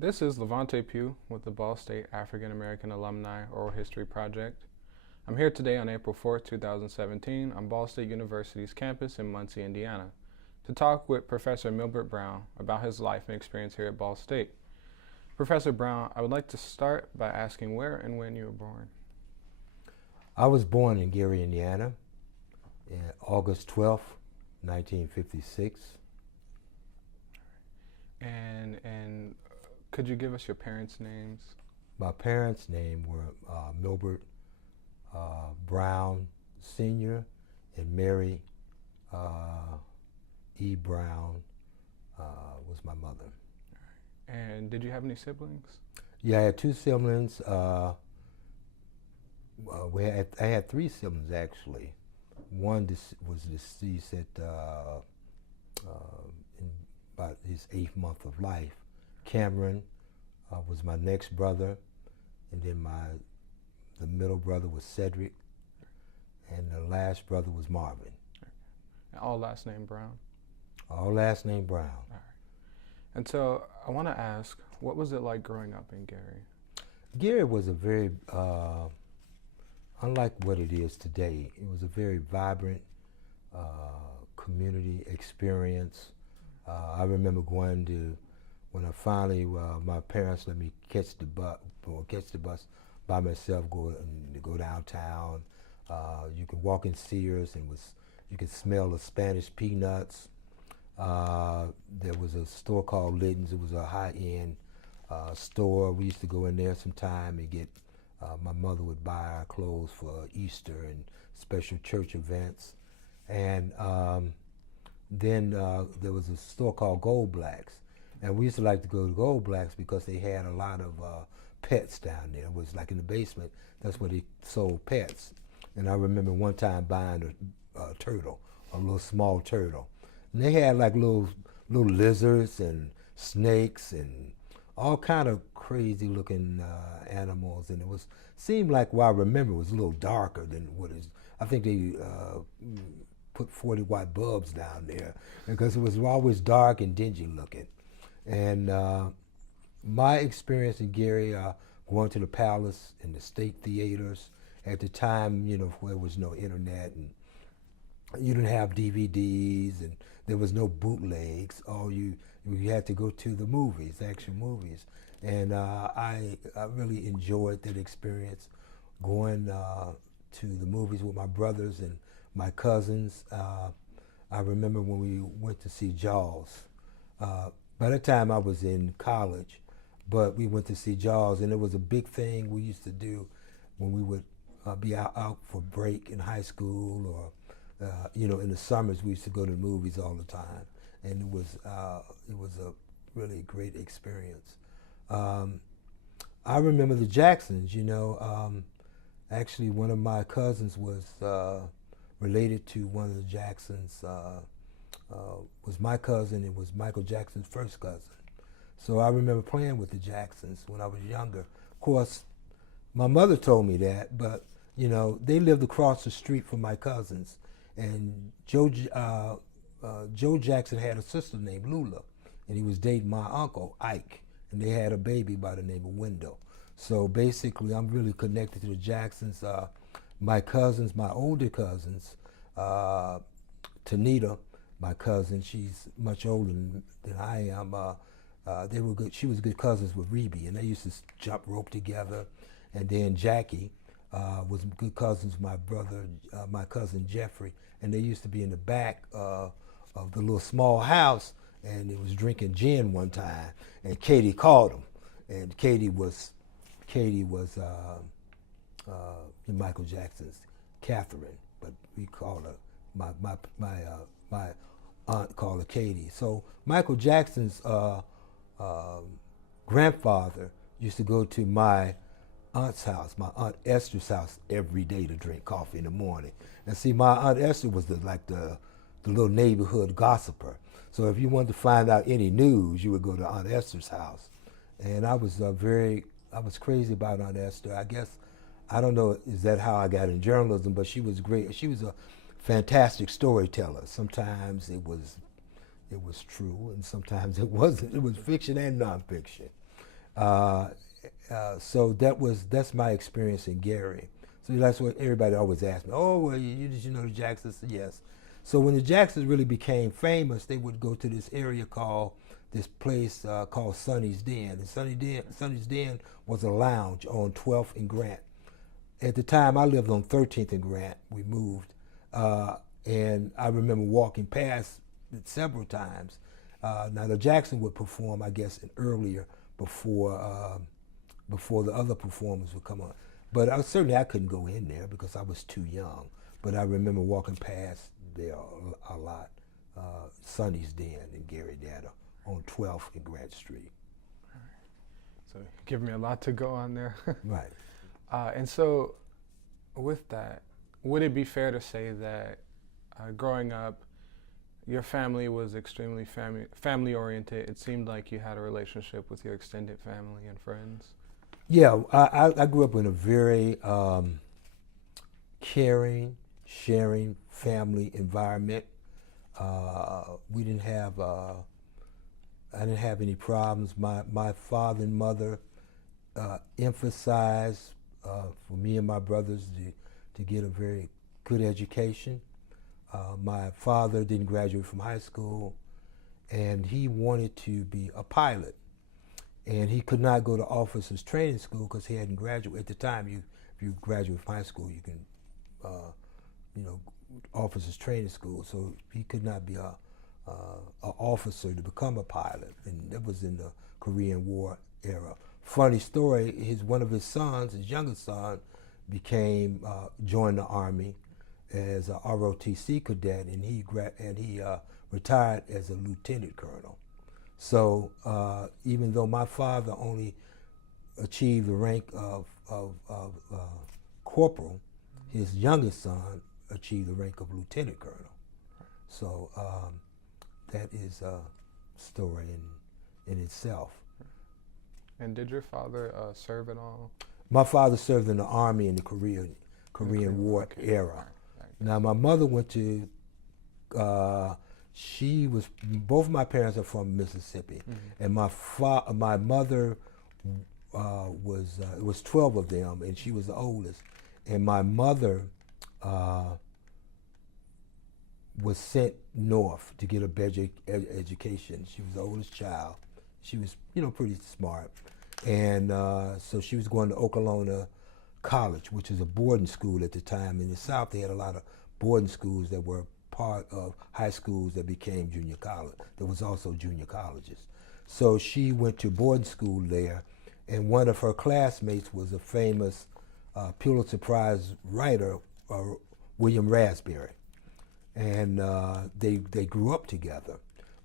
This is Levante Pugh with the Ball State African American Alumni Oral History Project. I'm here today on April 4th, 2017 on Ball State University's campus in Muncie, Indiana, to talk with Professor Milbert Brown about his life and experience here at Ball State. Professor Brown, I would like to start by asking where and when you were born. I was born in Gary, Indiana, on August 12th, 1956. And could you give us your parents' names? My parents' names were Milbert Brown Sr. and Mary E. Brown was my mother. And did you have any siblings? Yeah, I had two siblings. I had three siblings, actually. One was deceased at in about his 8th month of life. Cameron was my next brother, and then the middle brother was Cedric, and the last brother was Marvin. And all last name Brown? All last name Brown. All right. And so I want to ask, what was it like growing up in Gary? Gary was a very, unlike what it is today, it was a very vibrant community experience. I remember going to, when I finally, my parents let me catch the bus by myself, go downtown. You could walk in Sears and you could smell the Spanish peanuts. There was a store called Litton's. It was a high-end store. We used to go in there sometime and get, my mother would buy our clothes for Easter and special church events. And then there was a store called Gold Blacks. And we used to like to go to Gold Blacks because they had a lot of pets down there. It was like in the basement, that's where they sold pets. And I remember one time buying a turtle, a little small turtle. And they had like little lizards and snakes and all kind of crazy looking animals. And it seemed like what I remember was a little darker than what is. I think they put 40-watt bulbs down there because it was always dark and dingy looking. And my experience in Gary, going to the Palace and the State Theaters, at the time, you know, there was no internet and you didn't have DVDs and there was no bootlegs. You had to go to the movies, action movies. And I really enjoyed that experience, going to the movies with my brothers and my cousins. I remember when we went to see Jaws. By that time I was in college, but we went to see Jaws, and it was a big thing we used to do when we would be out for break in high school, or you know, in the summers we used to go to the movies all the time, and it was a really great experience. I remember the Jacksons. You know, actually one of my cousins was related to one of the Jacksons. Was my cousin. It was Michael Jackson's first cousin. So I remember playing with the Jacksons when I was younger. Of course, my mother told me that, but you know, they lived across the street from my cousins. And Joe Jackson had a sister named Lula, and he was dating my uncle, Ike, and they had a baby by the name of Wendell. So basically, I'm really connected to the Jacksons. My cousins, my older cousins, Tanita, my cousin, she's much older than I am. They were good. She was good cousins with Reby, and they used to jump rope together. And then Jackie was good cousins with my brother, my cousin Jeffrey, and they used to be in the back of the little small house, and it was drinking gin one time, and Katie called them, and Katie was Michael Jackson's Catherine, but we called her my aunt called her Katie. So Michael Jackson's grandfather used to go to my aunt's house, my Aunt Esther's house, every day to drink coffee in the morning. And see, my Aunt Esther was the little neighborhood gossiper. So if you wanted to find out any news, you would go to Aunt Esther's house. And I was crazy about Aunt Esther. I guess, I don't know, is that how I got in journalism, but she was great. She was a fantastic storyteller. Sometimes it was true, and sometimes it wasn't. It was fiction and nonfiction. Uh, so that's my experience in Gary. So that's what everybody always asks me. Oh, well, did you know the Jacksons? Yes. So when the Jacksons really became famous, they would go to this area called this place called Sonny's Den. And Sonny's Den was a lounge on 12th and Grant. At the time, I lived on 13th and Grant. We moved, and I remember walking past it several times. Now the Jackson would perform, I guess, earlier before the other performers would come on. But certainly I couldn't go in there because I was too young. But I remember walking past there a lot. Sonny's Den in Gary Data on 12th and Grant Street. All right. So give me a lot to go on there. Right. And so with that, would it be fair to say that growing up, your family was extremely family oriented? It seemed like you had a relationship with your extended family and friends. Yeah, I grew up in a very caring, sharing family environment. We didn't have, I didn't have any problems. My father and mother emphasized for me and my brothers to get a very good education. My father didn't graduate from high school, and he wanted to be a pilot. And he could not go to officers training school because he hadn't graduated. At the time, if you graduate from high school, you can, officers training school. So he could not be a officer to become a pilot, and that was in the Korean War era. Funny story: one of his sons, his youngest son, joined the Army as a ROTC cadet, and he retired as a lieutenant colonel. So even though my father only achieved the rank of corporal, his youngest son achieved the rank of lieutenant colonel. So that is a story in itself. And did your father serve at all? My father served in the Army in the Korean War era. Right. Now my mother went to both my parents are from Mississippi, mm-hmm. and my mother it was 12 of them, and she was the oldest. And my mother was sent north to get a better education. She was the oldest child. She was, pretty smart, and so she was going to Oklahoma College, which is a boarding school at the time. In the South, they had a lot of boarding schools that were part of high schools that became junior college. There was also junior colleges. So she went to boarding school there, and one of her classmates was a famous Pulitzer Prize writer, William Raspberry. And they grew up together.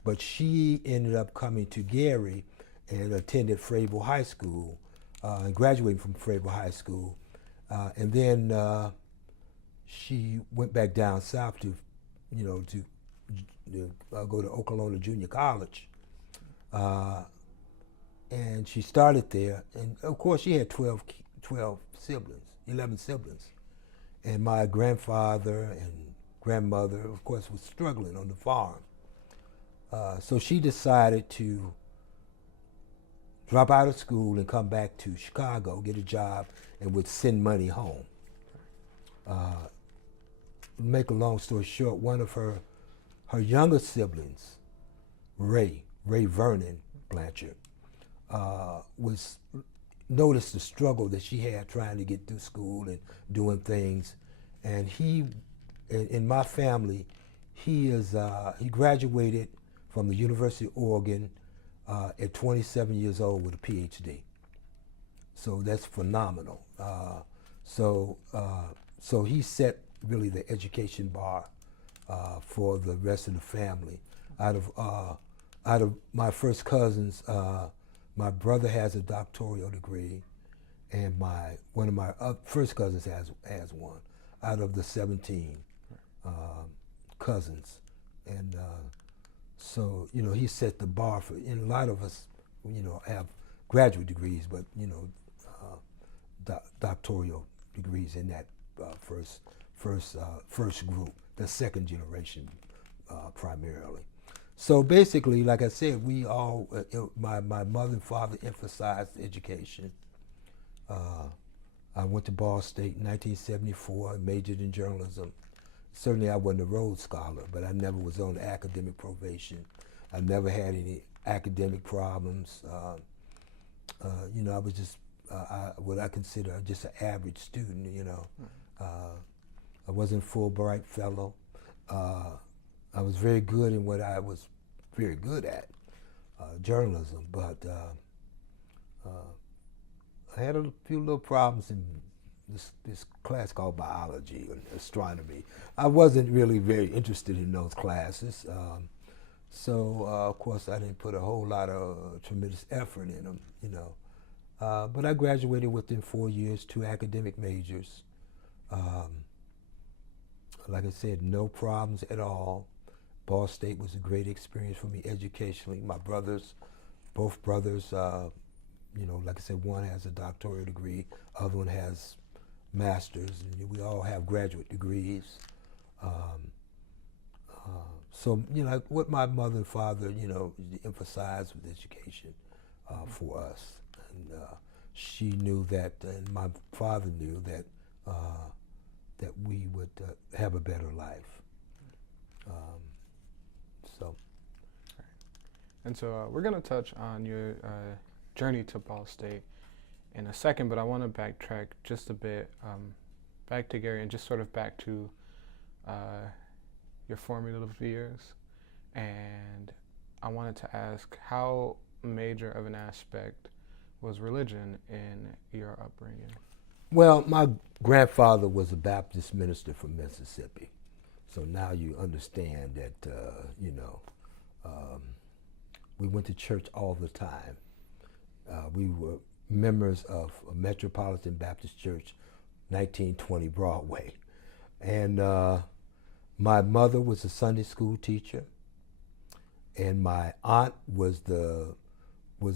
But she ended up coming to Gary and attended Frayville High School, and graduating from Frayville High School. And then she went back down south to go to Oklahoma Junior College. And she started there, and of course she had 12 siblings, 11 siblings. And my grandfather and grandmother, of course, was struggling on the farm. So she decided to drop out of school and come back to Chicago, get a job, and would send money home. Make a long story short, one of her younger siblings, Ray Vernon Blanchard, noticed the struggle that she had trying to get through school and doing things. And in my family, he graduated from the University of Oregon at 27 years old with a PhD. So that's phenomenal. So he set really the education bar for the rest of the family. Out of my first cousins, my brother has a doctoral degree, and one of my first cousins has one. Out of the 17 cousins, and so he set the bar for. And a lot of us, have graduate degrees, but doctoral degrees in that first group, the second generation primarily. So basically, like I said, we all, my mother and father emphasized education. Uh, I went to Ball State in 1974, majored in journalism. Certainly I wasn't a Rhodes Scholar, but I never was on academic probation. I never had any academic problems. You know, I was just what I consider just an average student, you know. I wasn't Fulbright fellow. I was very good in what I was very good at, journalism, but I had a few little problems in this class called biology and astronomy. I wasn't really very interested in those classes, so of course I didn't put a whole lot of tremendous effort in them, you know. But I graduated within 4 years, 2 academic majors. Like I said, no problems at all. Ball State was a great experience for me educationally. My brothers, both brothers, you know, like I said, one has a doctoral degree, other one has master's, and we all have graduate degrees. So, you know, what my mother and father, you know, emphasized with education for us. And she knew that, and my father knew that, that we would have a better life. So. And so we're going to touch on your journey to Ball State in a second, but I want to backtrack just a bit, back to Gary and just sort of back to your formative years. And I wanted to ask, how major of an aspect was religion in your upbringing? Well, my grandfather was a Baptist minister from Mississippi. So now you understand that, you know, we went to church all the time. We were members of a Metropolitan Baptist Church, 1920 Broadway. And my mother was a Sunday school teacher, and my aunt was the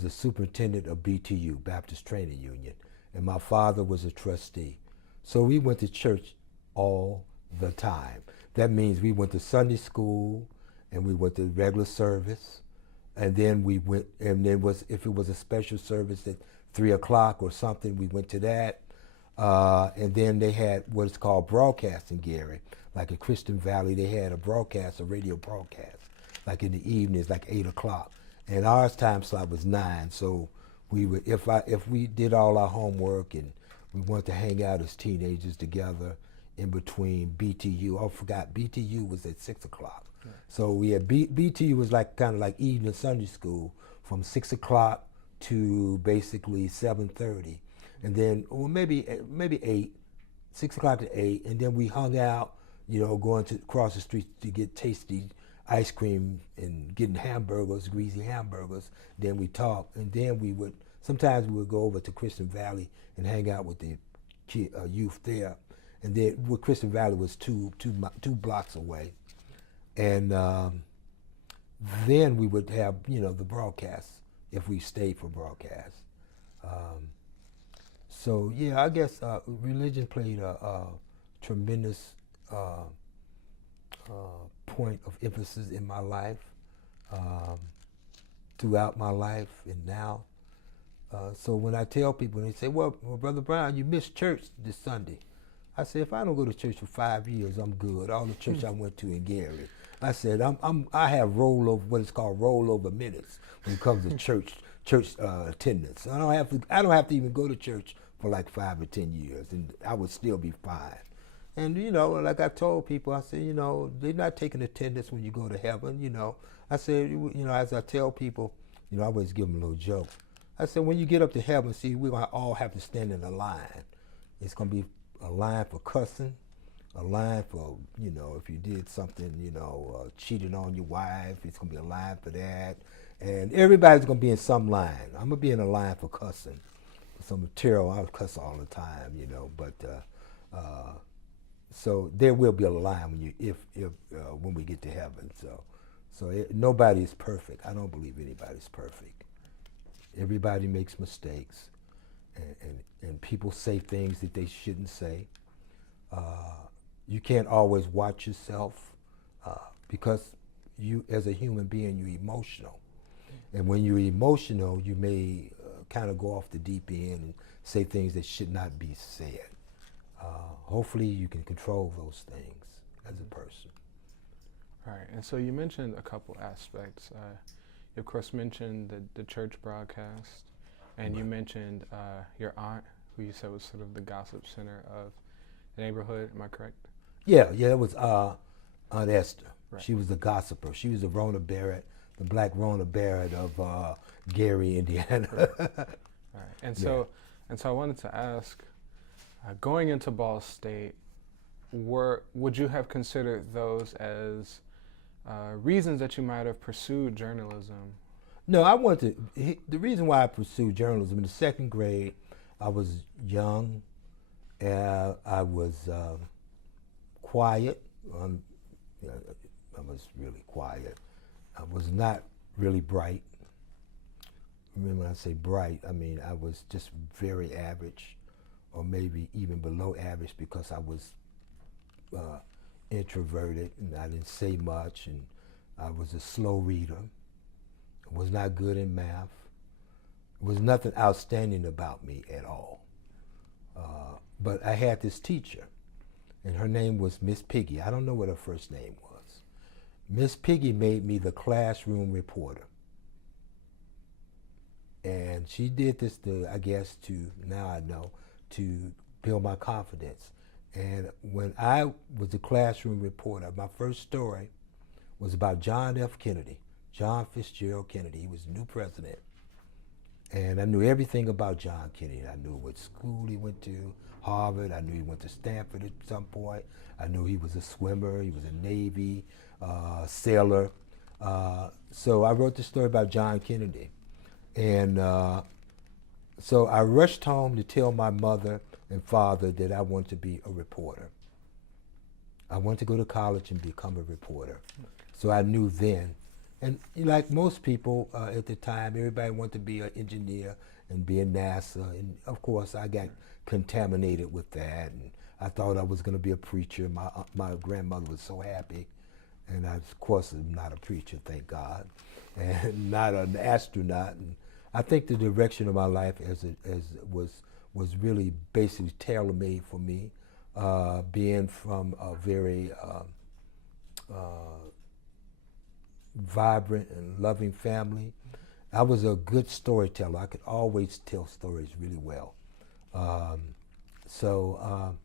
superintendent of BTU, Baptist Training Union, and my father was a trustee. So we went to church all the time. That means we went to Sunday school, and we went to regular service, and then we went, and then if it was a special service at 3 o'clock or something, we went to that. And then they had what is called broadcasting, Gary. Like at Christian Valley, they had a radio broadcast, like in the evenings, like 8 o'clock. And our time slot was 9, so we would, if we did all our homework and we wanted to hang out as teenagers together in between BTU. I forgot, BTU was at 6 o'clock. Right. So we had BTU was like kind of like evening Sunday school from 6 o'clock to basically 7:30. And then, or maybe 8, 6 o'clock to 8, and then we hung out, you know, going to across the street to get tasty ice cream and getting hamburgers, greasy hamburgers. Then we talked, and then sometimes we would go over to Christian Valley and hang out with the youth there. And then Christian Valley was two blocks away. And then we would have, you know, the broadcasts if we stayed for broadcasts. So yeah, I guess religion played a tremendous point of emphasis in my life, throughout my life and now. So when I tell people, they say, well, Brother Brown, you missed church this Sunday. I said, if I don't go to church for 5 years, I'm good. All the church I went to in Gary. I said, I have what is called rollover minutes when it comes to church attendance. I don't have to even go to church for like 5 or 10 years, and I would still be fine. And you know, like I told people, I said, you know, they're not taking attendance when you go to heaven. You know, I said, you know, as I tell people, you know, I always give them a little joke. I said, when you get up to heaven, see, we're gonna all have to stand in a line. It's gonna be a line for cussing, a line for, you know, if you did something, you know, cheated on your wife, it's gonna be a line for that. And everybody's gonna be in some line. I'm gonna be in a line for cussing. Some material, I cuss all the time, you know, but so there will be a line when we get to heaven. So nobody is perfect. I don't believe anybody's perfect. Everybody makes mistakes, and people say things that they shouldn't say. You can't always watch yourself because you as a human being, you're emotional. And when you're emotional, you may kind of go off the deep end and say things that should not be said. Hopefully you can control those things as a person. Right, and so you mentioned a couple aspects. You of course mentioned the church broadcast, and you mentioned your aunt, who you said was sort of the gossip center of the neighborhood. Am I correct? Yeah, it was Aunt Esther. Right. She was the gossiper. She was the Rona Barrett, the black Rona Barrett of Gary, Indiana. Right. And so I wanted to ask, going into Ball State, would you have considered those as reasons that you might have pursued journalism? No, the reason why I pursued journalism, in the second grade, I was young, and I was quiet. I was really quiet. I was not really bright. Remember, when I say bright, I mean I was just very average, or maybe even below average, because I was introverted and I didn't say much, and I was a slow reader. I was not good in math. There was nothing outstanding about me at all. But I had this teacher, and her name was Miss Piggy. I don't know what her first name was. Miss Piggy made me the classroom reporter. And she did this now I know, to build my confidence. And when I was the classroom reporter, my first story was about John F. Kennedy, John Fitzgerald Kennedy. He was the new president. And I knew everything about John Kennedy. I knew what school he went to, Harvard. I knew he went to Stanford at some point. I knew he was a swimmer. He was a Navy sailor. So I wrote the story about John Kennedy. And so I rushed home to tell my mother and father that I wanted to be a reporter. I wanted to go to college and become a reporter. So I knew then. And like most people at the time, everybody wanted to be an engineer and be in NASA. And of course, I got contaminated with that. And I thought I was going to be a preacher. My grandmother was so happy. And I, of course, am not a preacher, thank God, and not an astronaut. And I think the direction of my life was really basically tailor-made for me, being from a very vibrant and loving family. I was a good storyteller. I could always tell stories really well. So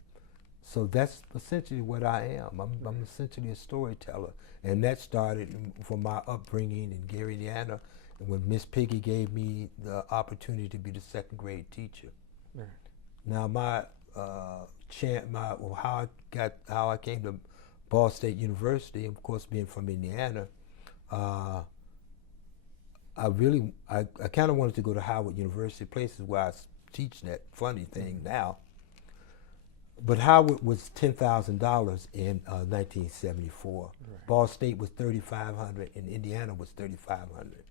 that's essentially what I am. I'm essentially a storyteller. And that started from my upbringing in Gary, Indiana, when Miss Piggy gave me the opportunity to be the second grade teacher. Right. Now how I came to Ball State University, of course being from Indiana, I kind of wanted to go to Howard University, places where I teach that funny thing now. But Howard was $10,000 in 1974. Right. Ball State was $3,500, and Indiana was $3,500.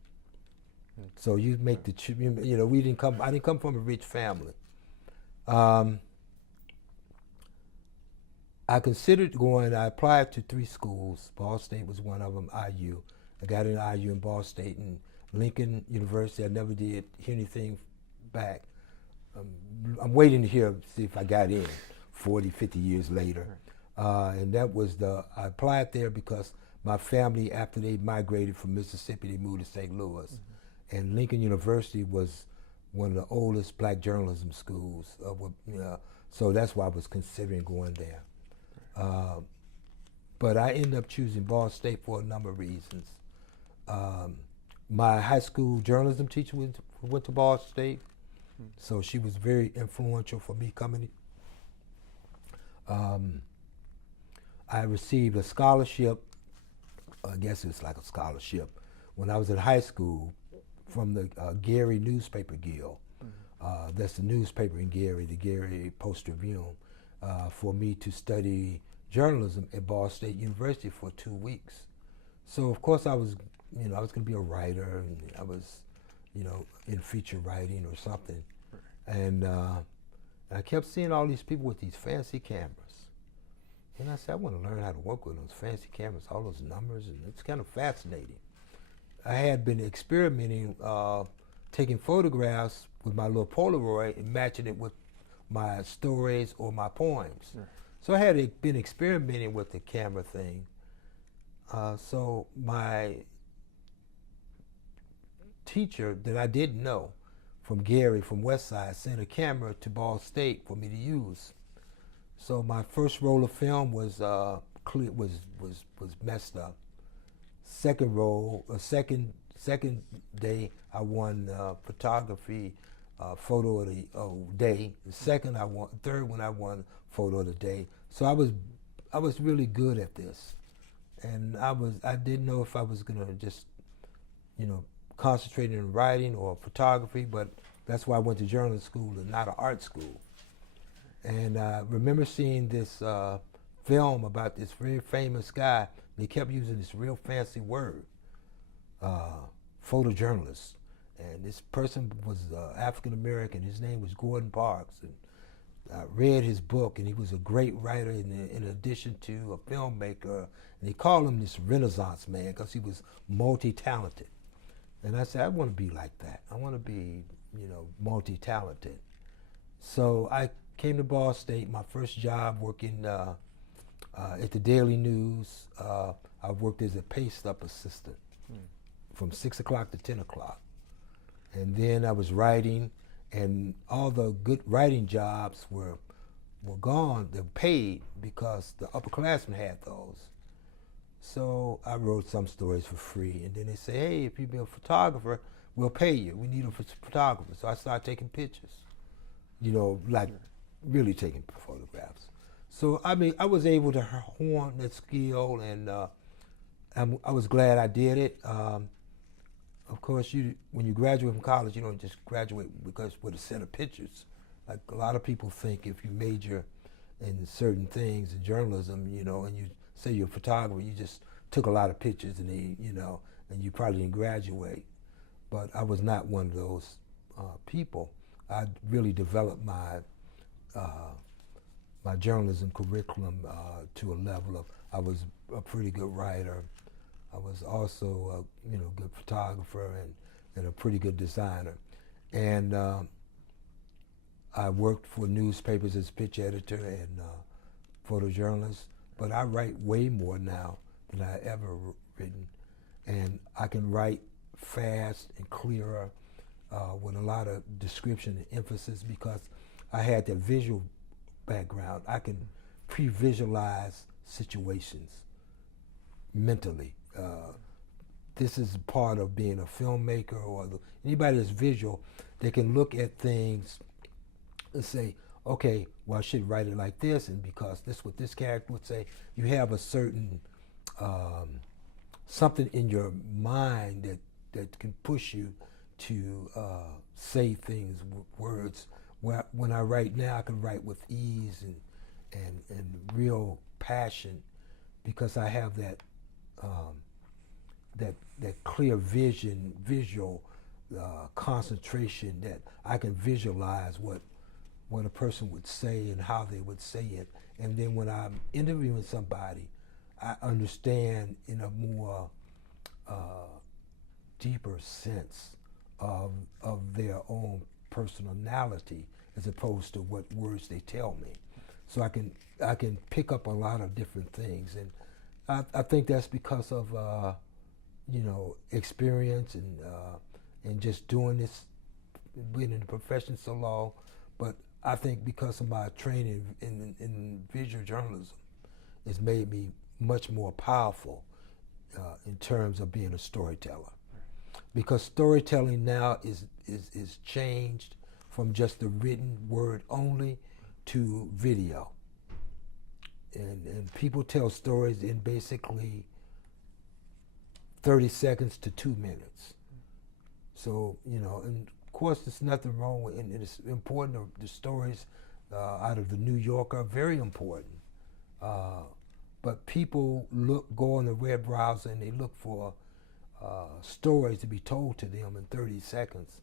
So you make I didn't come from a rich family. I considered going. I applied to 3 schools. Ball State was one of them. IU. I got in IU and Ball State and Lincoln University. I never did hear anything back. I'm waiting to see if I got in 40, 50 years later. And that was I applied there because my family, after they migrated from Mississippi, they moved to St. Louis. Mm-hmm. And Lincoln University was one of the oldest black journalism schools. So that's why I was considering going there. But I ended up choosing Ball State for a number of reasons. My high school journalism teacher went to Ball State, so she was very influential for me coming. I received a scholarship, I guess it's like a scholarship, when I was in high school from the Gary Newspaper Guild. That's the newspaper in Gary, the Gary Post-Tribune, for me to study journalism at Ball State University for 2 weeks. So of course I was going to be a writer, and I was, in feature writing or something. And I kept seeing all these people with these fancy cameras. And I said, I want to learn how to work with those fancy cameras, all those numbers, and it's kind of fascinating. I had been experimenting, taking photographs with my little Polaroid and matching it with my stories or my poems. Right. So I had been experimenting with the camera thing. So my teacher that I didn't know, from Gary from Westside, sent a camera to Ball State for me to use. So my first roll of film was messed up. Second roll, second day, I won photography photo of the day. The third one I won photo of the day. So I was really good at this, and I didn't know if I was gonna just, concentrate in writing or photography, but that's why I went to journalism school and not an art school. And I remember seeing this film about this very famous guy, and he kept using this real fancy word, photojournalist. And this person was African American. His name was Gordon Parks. And I read his book, and he was a great writer in addition to a filmmaker. And they called him this Renaissance man because he was multi-talented. And I said, I want to be like that. I want to be, multi-talented. So I came to Ball State. My first job working at the Daily News. I worked as a paste-up assistant from 6 o'clock to 10 o'clock. And then I was writing, and all the good writing jobs were gone. They were paid because the upperclassmen had those. So I wrote some stories for free, and then they say, hey, if you be a photographer, we'll pay you. We need a photographer. So I started taking pictures, really taking photographs. So, I was able to hone that skill, and I was glad I did it. Of course, when you graduate from college, you don't just graduate with a set of pictures. Like a lot of people think if you major in certain things in journalism, and you say you're a photographer, you just took a lot of pictures and and you probably didn't graduate. But I was not one of those people. I really developed my my journalism curriculum to a level of, I was a pretty good writer. I was also a good photographer and a pretty good designer. And I worked for newspapers as pitch editor and photojournalist, but I write way more now than I ever written. And I can write fast and clearer with a lot of description and emphasis because I had that visual background. I can pre-visualize situations mentally. This is part of being a filmmaker or anybody that's visual. They can look at things and say, okay, well, I should write it like this, and because this is what this character would say. You have a certain something in your mind that can push you to say things, words. When I write now, I can write with ease and real passion because I have that clear visual concentration that I can visualize what a person would say and how they would say it. And then when I'm interviewing somebody, I understand in a more deeper sense of their own personality as opposed to what words they tell me. So I can pick up a lot of different things, and I think that's because of experience and just doing this, being in the profession so long. But I think because of my training in visual journalism, it's made me much more powerful in terms of being a storyteller. Because storytelling now is changed from just the written word only to video. And people tell stories in basically 30 seconds to 2 minutes. So, and of course there's nothing wrong with, and it's important, the stories out of the New Yorker are very important. But people go on the web browser and they look for stories to be told to them in 30 seconds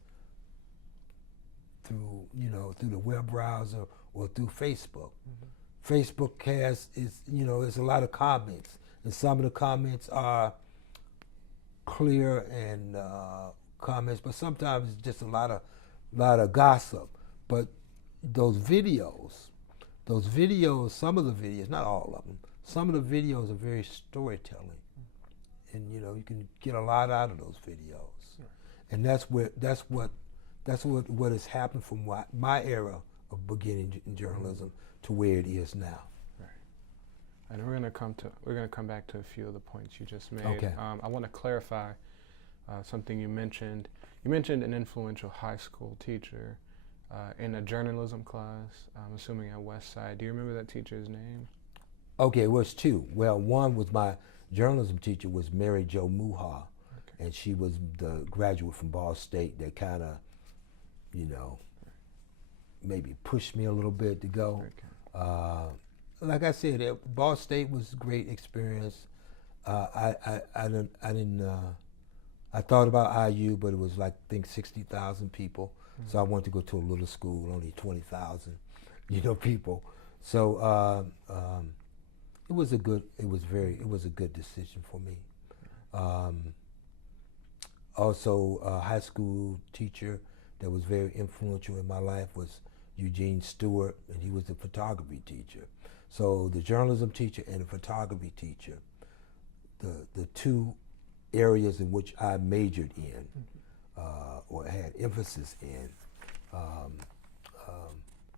through the web browser or through Facebook. Mm-hmm. Facebook has is, you know, there's a lot of comments, and some of the comments are clear and comments, but sometimes it's just a lot of gossip. But those videos, some of the videos, not all of them, some of the videos are very storytelling, and you know you can get a lot out of those videos, and that's what has happened from my era of beginning in journalism to where it is now. Right. And we're gonna come back to a few of the points you just made. Okay. I want to clarify something you mentioned. You mentioned an influential high school teacher in a journalism class, I'm assuming at West Side. Do you remember that teacher's name? Okay, it was two. Well, one was my journalism teacher was Mary Jo Muha, and she was the graduate from Ball State that kind of, you know, maybe pushed me a little bit to go. Like I said, Ball State was a great experience. I thought about IU, but it was like I think 60,000 people. So I wanted to go to a little school, only 20,000, you know, people. So it was a good decision for me. Also, a high school teacher that was very influential in my life was Eugene Stewart, and he was the photography teacher. So the journalism teacher and the photography teacher, the two areas in which I majored in, or had emphasis in,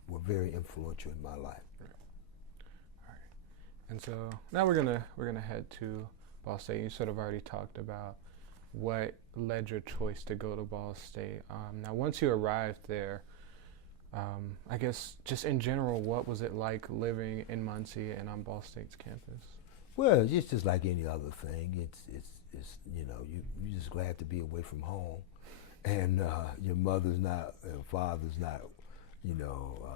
were very influential in my life. Right. All right. And so now we're gonna head to Ball State. You sort of already talked about what led your choice to go to Ball State. Now, once you arrived there, I guess just in general, what was it like living in Muncie and on Ball State's campus? Well, it's just like any other thing. It's you know, you're just glad to be away from home, and your mother's not, and father's not, you know,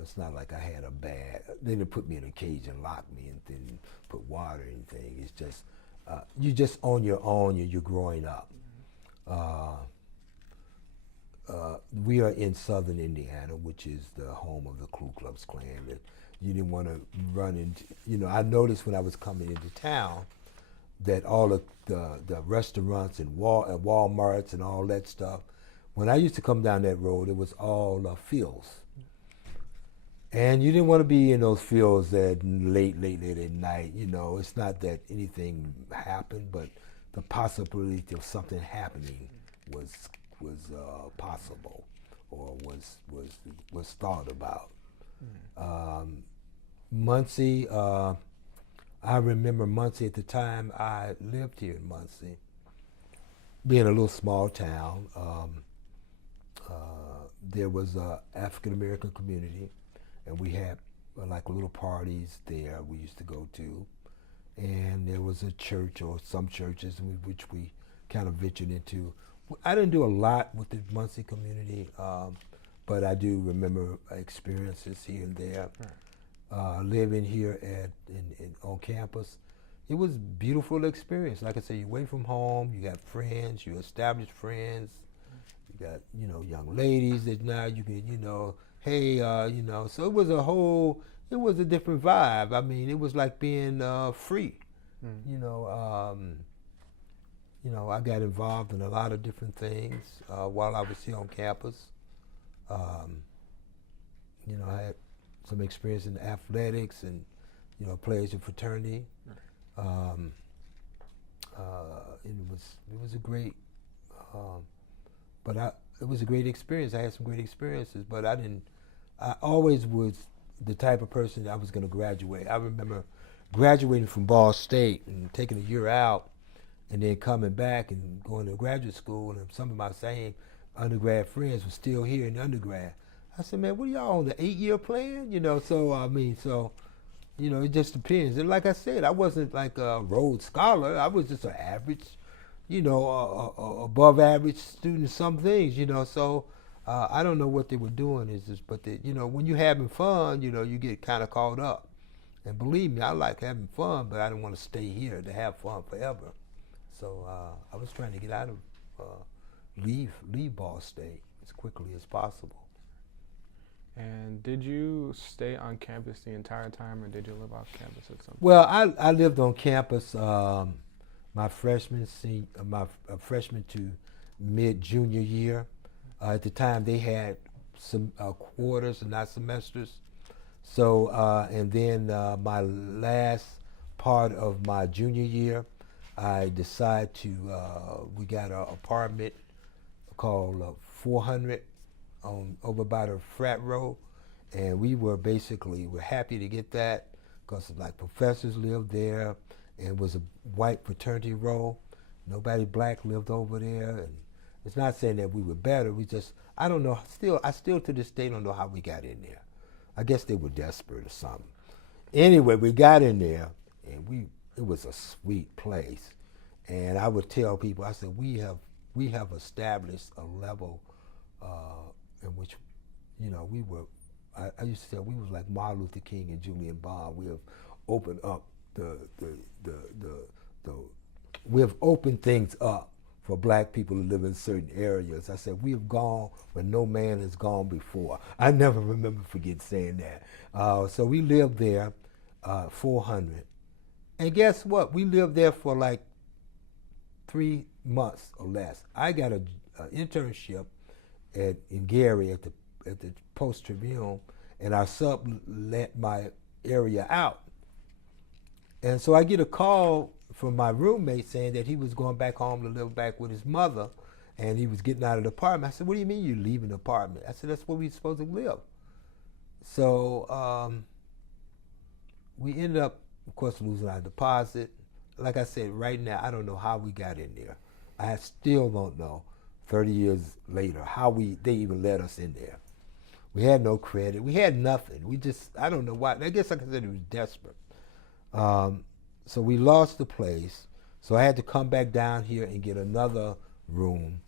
it's not like I had a bad. They didn't put me in a cage and lock me and then put water or anything. It's just you're just on your own. You're growing up. We are in southern Indiana, which is the home of the Ku Klux Klan. That you didn't want to run into. You know, I noticed when I was coming into town that all of the restaurants and Walmarts and all that stuff, when I used to come down that road, it was all fields. And you didn't want to be in those fields at late at night. You know, it's not that anything happened, but the possibility of something happening was possible, or was thought about. Muncie, I remember Muncie at the time I lived here in Muncie, being a little small town. There was a African American community, and we had like little parties there we used to go to, and there was a church, or some churches which we kind of ventured into. I didn't do a lot with the Muncie community, but I do remember experiences here and there. Living here on campus, it was a beautiful experience. Like I said, you're away from home, you got friends, you establish friends, you got, you know, young ladies that now you can, you know, hey, you know, so it was a different vibe. I mean, it was like being free, you know. You know, I got involved in a lot of different things while I was here on campus. You know, I had some experience in athletics and, you know, players in fraternity. It was a great, it was a great experience. I had some great experiences, but I always was the type of person that I was going to graduate. I remember graduating from Ball State and taking a year out, and then coming back and going to graduate school, and some of my same undergrad friends were still here in undergrad. I said, man, what are y'all on, the 8-year plan? You know, so I mean, so, you know, it just depends. And like I said, I wasn't like a Rhodes Scholar. I was just an average, you know, above average student in some things, you know. So I don't know what they were doing, but you know, when you're having fun, you know, you get kind of caught up. And believe me, I like having fun, but I didn't want to stay here to have fun forever. So I was trying to get out of, leave Ball State as quickly as possible. And did you stay on campus the entire time, or did you live off campus at some point? Well, I lived on campus my freshman to mid junior year. At the time, they had some quarters and not semesters. So, and then my last part of my junior year, I decided to, we got an apartment called 400 over by the frat row. And we're happy to get that because like professors lived there and it was a white fraternity row. Nobody black lived over there. And it's not saying that we were better. I don't know, I still to this day don't know how we got in there. I guess they were desperate or something. Anyway, we got in there, and it was a sweet place. And I would tell people, I said, we have established a level in which, I used to say we was like Martin Luther King and Julian Bond. We have opened up we have opened things up for black people to live in certain areas. I said, we have gone where no man has gone before. I never forget saying that. So we lived there, 400. And guess what? We lived there for like 3 months or less. I got an internship in Gary at the Post-Tribune, and I sublet my area out. And so I get a call from my roommate saying that he was going back home to live back with his mother, and he was getting out of the apartment. I said, what do you mean you're leaving the apartment? I said, that's where we're supposed to live. So we ended up, of course, losing our deposit. Like I said, right now, I don't know how we got in there. I still don't know, 30 years later, how they even let us in there. We had no credit. We had nothing. I don't know why. I guess, like I said, it was desperate. So we lost the place. So I had to come back down here and get another room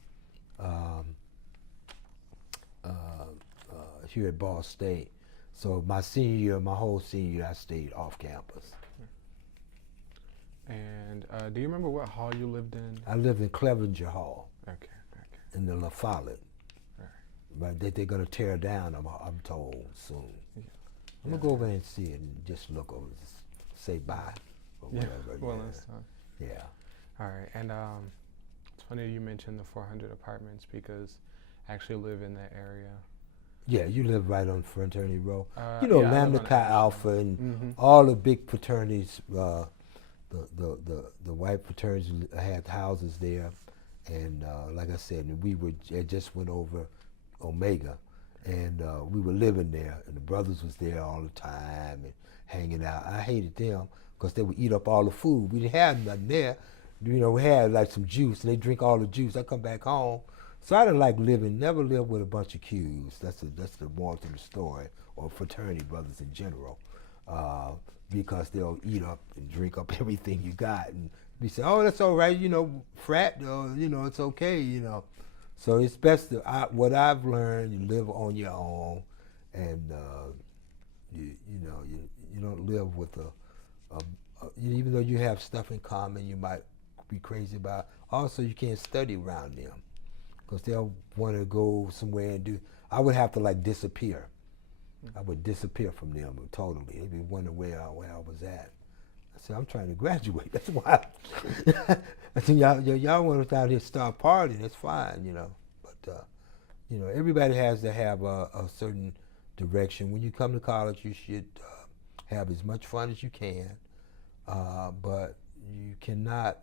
here at Ball State. So my whole senior year, I stayed off campus. And do you remember what hall you lived in? I lived in Clevenger Hall. Okay. In the La Follette. Right. But they're going to tear down, I'm told, soon. Yeah. I'm going to go over there and see it and just look over it, say bye or whatever. Well, that's fine. Yeah. All right. And it's funny you mentioned the 400 apartments because I actually live in that area. Yeah, you live right on Fraternity Row. Lambda Chi Alpha and all the big fraternities, the white fraternities had houses there. And like I said, it just went over Omega, and we were living there, and the brothers was there all the time and hanging out. I hated them because they would eat up all the food. We didn't have nothing there. We had like some juice, and they drink all the juice. I come back home, so I didn't like never lived with a bunch of Qs. That's the moral to the story, or fraternity brothers in general, because they'll eat up and drink up everything you got, and we say, oh, that's all right, frat, it's okay, So it's best what I've learned, you live on your own, and you don't live with even though you have stuff in common you might be crazy about. Also, you can't study around them because they'll want to go somewhere and I would have to like disappear. I would disappear from them totally. They'd be wondering where I was at. I said, I'm trying to graduate. That's why. I said, y'all want us out here to start partying. That's fine, But, everybody has to have a certain direction. When you come to college, you should have as much fun as you can, but you cannot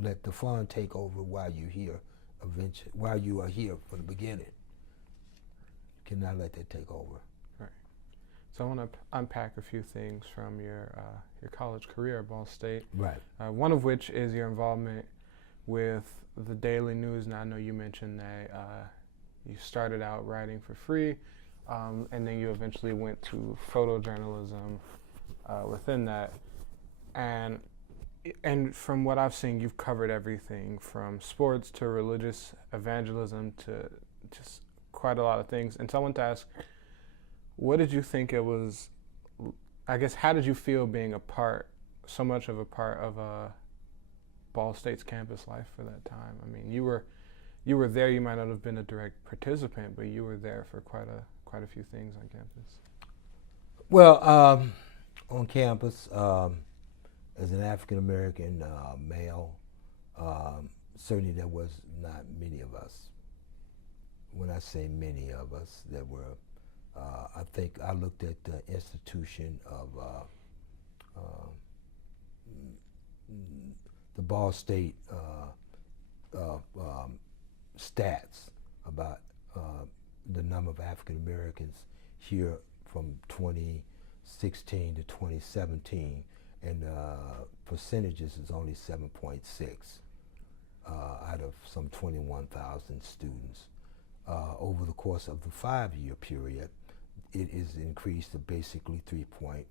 let the fun take over while you're here. While you are here from the beginning, you cannot let that take over. Right. So I want to unpack a few things from your college career at Ball State. Right. One of which is your involvement with the Daily News. Now I know you mentioned that you started out writing for free, and then you eventually went to photojournalism within that. And from what I've seen, you've covered everything from sports to religious evangelism to just quite a lot of things. And so I want to ask, what did you think it was, I guess, how did you feel being so much of a part of Ball State's campus life for that time? I mean, you were there, you might not have been a direct participant, but you were there for quite quite a few things on campus. Well, on campus, as an African American male, certainly there was not many of us. When I say many of us, there were, I think I looked at the institution of the Ball State stats about the number of African Americans here from 2016 to 2017, and percentages is only 7.6 out of some 21,000 students. Over the course of the 5-year period, it is increased to basically 3.2%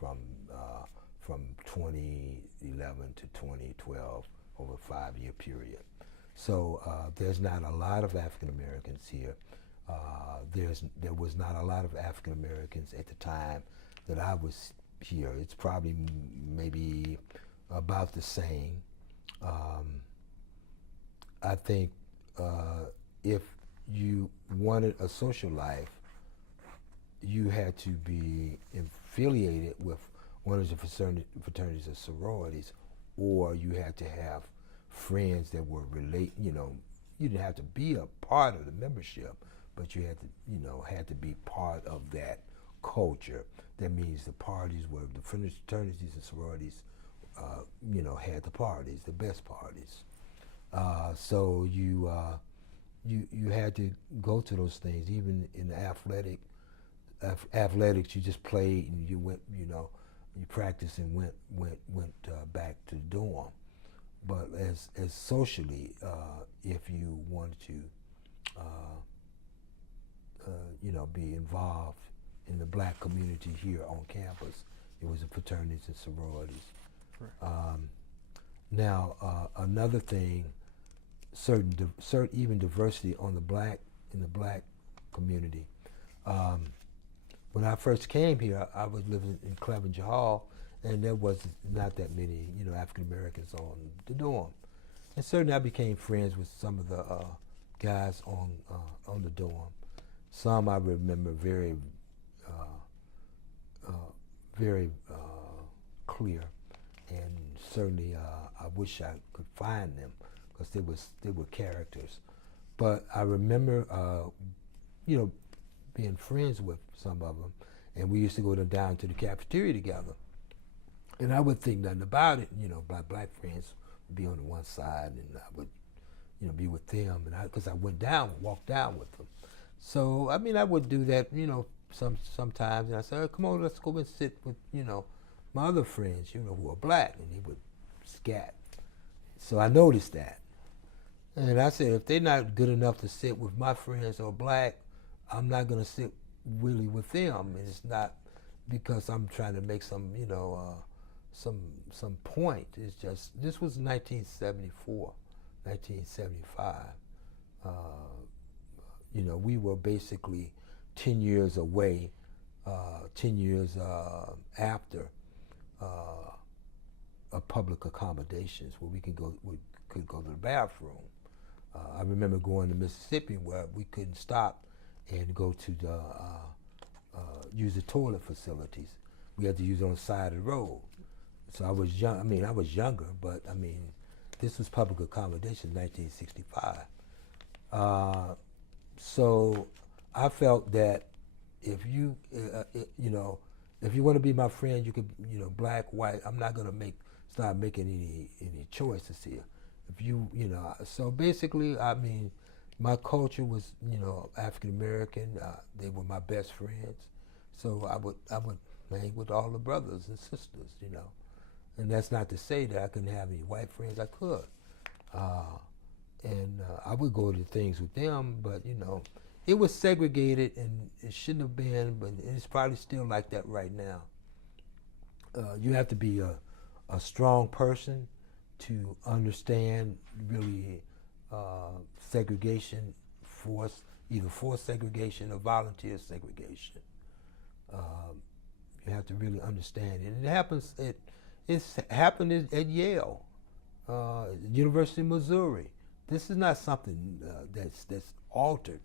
from 2011 to 2012 over a 5-year period. So there's not a lot of African Americans here. There was not a lot of African Americans at the time that I was here. It's probably maybe about the same. I think if you wanted a social life, you had to be affiliated with one of the fraternities or sororities, or you had to have friends that were you didn't have to be a part of the membership, but you had to be part of that culture. That means the parties were the fraternities and sororities, had the parties, the best parties. So you had to go to those things. Even in the athletics, you just played and you went, you practiced and went back to the dorm. But as socially, if you wanted to, be involved in the black community here on campus, it was the fraternities and sororities. Right. Now, another thing, certain even diversity in the black community. When I first came here, I was living in Clevenger Hall, and there was not that many, African Americans on the dorm. And certainly I became friends with some of the guys on the dorm. Some I remember very clear, and certainly I wish I could find them because they were characters. But I remember, being friends with some of them, and we used to go down to the cafeteria together. And I would think nothing about it, my black friends would be on the one side, and I would, be with them, and because I walked down with them. So I would do that, sometimes, and I said, oh, come on, let's go and sit with, my other friends, who are black, and they would scat. So I noticed that, and I said, if they're not good enough to sit with my friends who are black, I'm not going to sit really with them. And it's not because I'm trying to make some, some point. It's just, this was 1974, 1975. We were basically 10 years away, 10 years after public accommodations where we could go to the bathroom. I remember going to Mississippi where we couldn't stop and go to the use the toilet facilities. We had to use it on the side of the road. So I was young. I was younger, but this was public accommodation, 1965. So I felt that if you, if you want to be my friend, you could, black, white. I'm not gonna start making any choices here. If you, so basically, my culture was, African American. They were my best friends, so I would hang with all the brothers and sisters, And that's not to say that I couldn't have any white friends. I could, and I would go to things with them, but it was segregated, and it shouldn't have been. But it's probably still like that right now. You have to be a strong person to understand really segregation, either forced segregation or volunteer segregation. You have to really understand it. And it happens. It's happened at Yale, University of Missouri. This is not something that's altered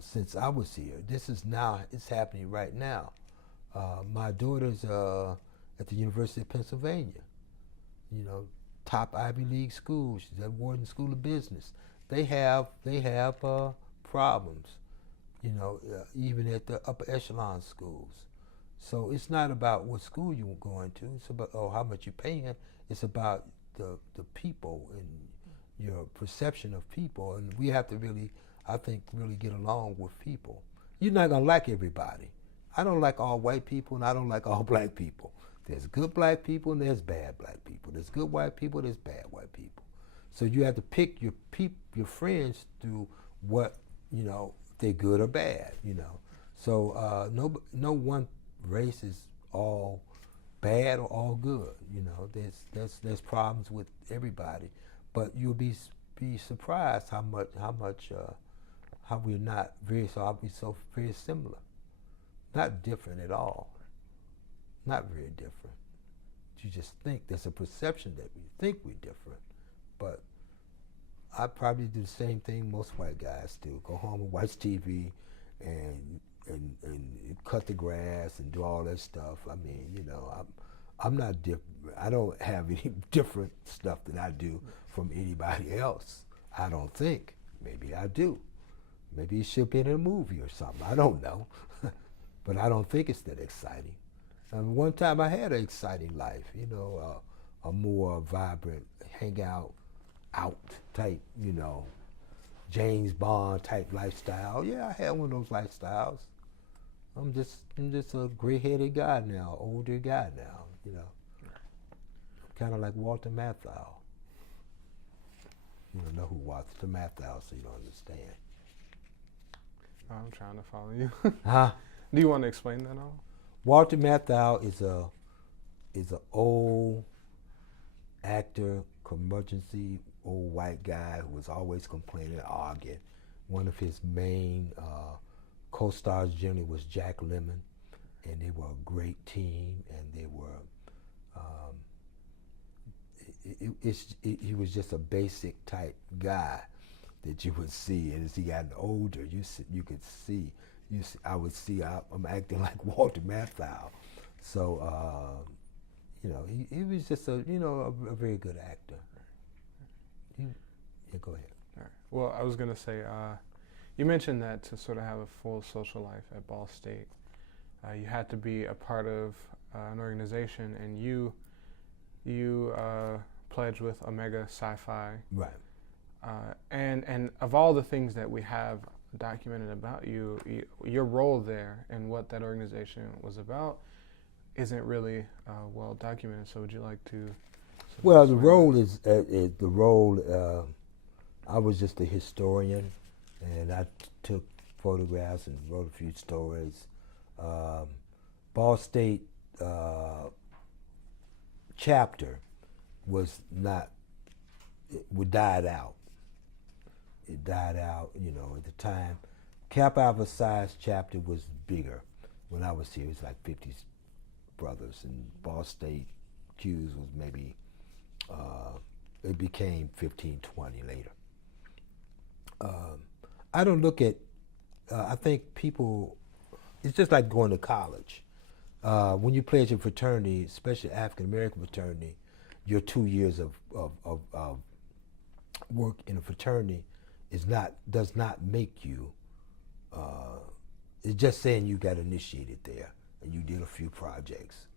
since I was here. This is now, it's happening right now. My daughter's at the University of Pennsylvania, you know, top Ivy League school. She's at Wharton School of Business. They have problems, you know, even at the upper echelon schools. So it's not about what school you're going to. It's about how much you're paying. It's about the people and your perception of people. And we have to really, I think, really get along with people. You're not gonna like everybody. I don't like all white people and I don't like all black people. There's good black people and there's bad black people. There's good white people, there's bad white people. So you have to pick your friends through what, you know, if they're good or bad, you know. So no one race is all bad or all good, you know. There's problems with everybody, but you'll be surprised how we're not so very similar, not different at all, not very different. You just think there's a perception that we think we're different, but I probably do the same thing most white guys do. Go home and watch TV and cut the grass and do all that stuff. I mean, you know, I'm not different. I don't have any different stuff that I do from anybody else. I don't think. Maybe I do. Maybe it should be in a movie or something. I don't know. But I don't think it's that exciting. One time I had an exciting life, you know, a more vibrant, hang out type, you know, James Bond type lifestyle. Yeah, I had one of those lifestyles. I'm just a gray-headed guy now, older guy now, you know. Kind of like Walter Matthau. You don't know who Walter Matthau, so you don't understand. I'm trying to follow you. Huh? Do you want to explain that all? Walter Matthau is a old actor, curmudgeonly old white guy who was always complaining, arguing. One of his main co-stars generally was Jack Lemmon, and they were a great team, and they were. He was just a basic type guy that you would see, and as he got older, you could see. I would see I'm acting like Walter Matthau, so you know he was just a very good actor. Yeah, go ahead. All right. Well, I was gonna say you mentioned that to sort of have a full social life at Ball State, you had to be a part of an organization, and you pledged with Omega Sci-Fi. Right. And of all the things that we have documented about you, your role there and what that organization was about isn't really well documented. So would you like to? Well, the role is the role. I was just a historian, and I took photographs and wrote a few stories. Ball State chapter was not. It died out. It died out, you know, at the time. Kappa Alpha Psi's chapter was bigger. When I was here, it was like 50 brothers, and Ball State Q's was maybe, it became 15, 20 later. I don't look at, I think people, it's just like going to college. When you pledge a fraternity, especially African American fraternity, your 2 years of work in a fraternity does not make you, it's just saying you got initiated there and you did a few projects.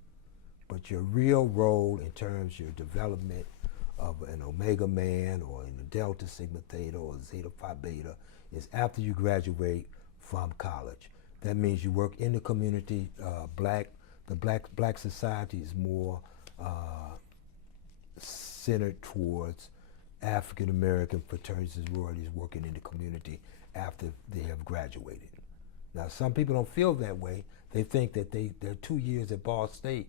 But your real role in terms of your development of an Omega Man or in a Delta Sigma Theta or Zeta Phi Beta is after you graduate from college. That means you work in the community. The black society is more centered towards African American fraternities and sororities working in the community after they have graduated. Now, some people don't feel that way. They think that their 2 years at Ball State,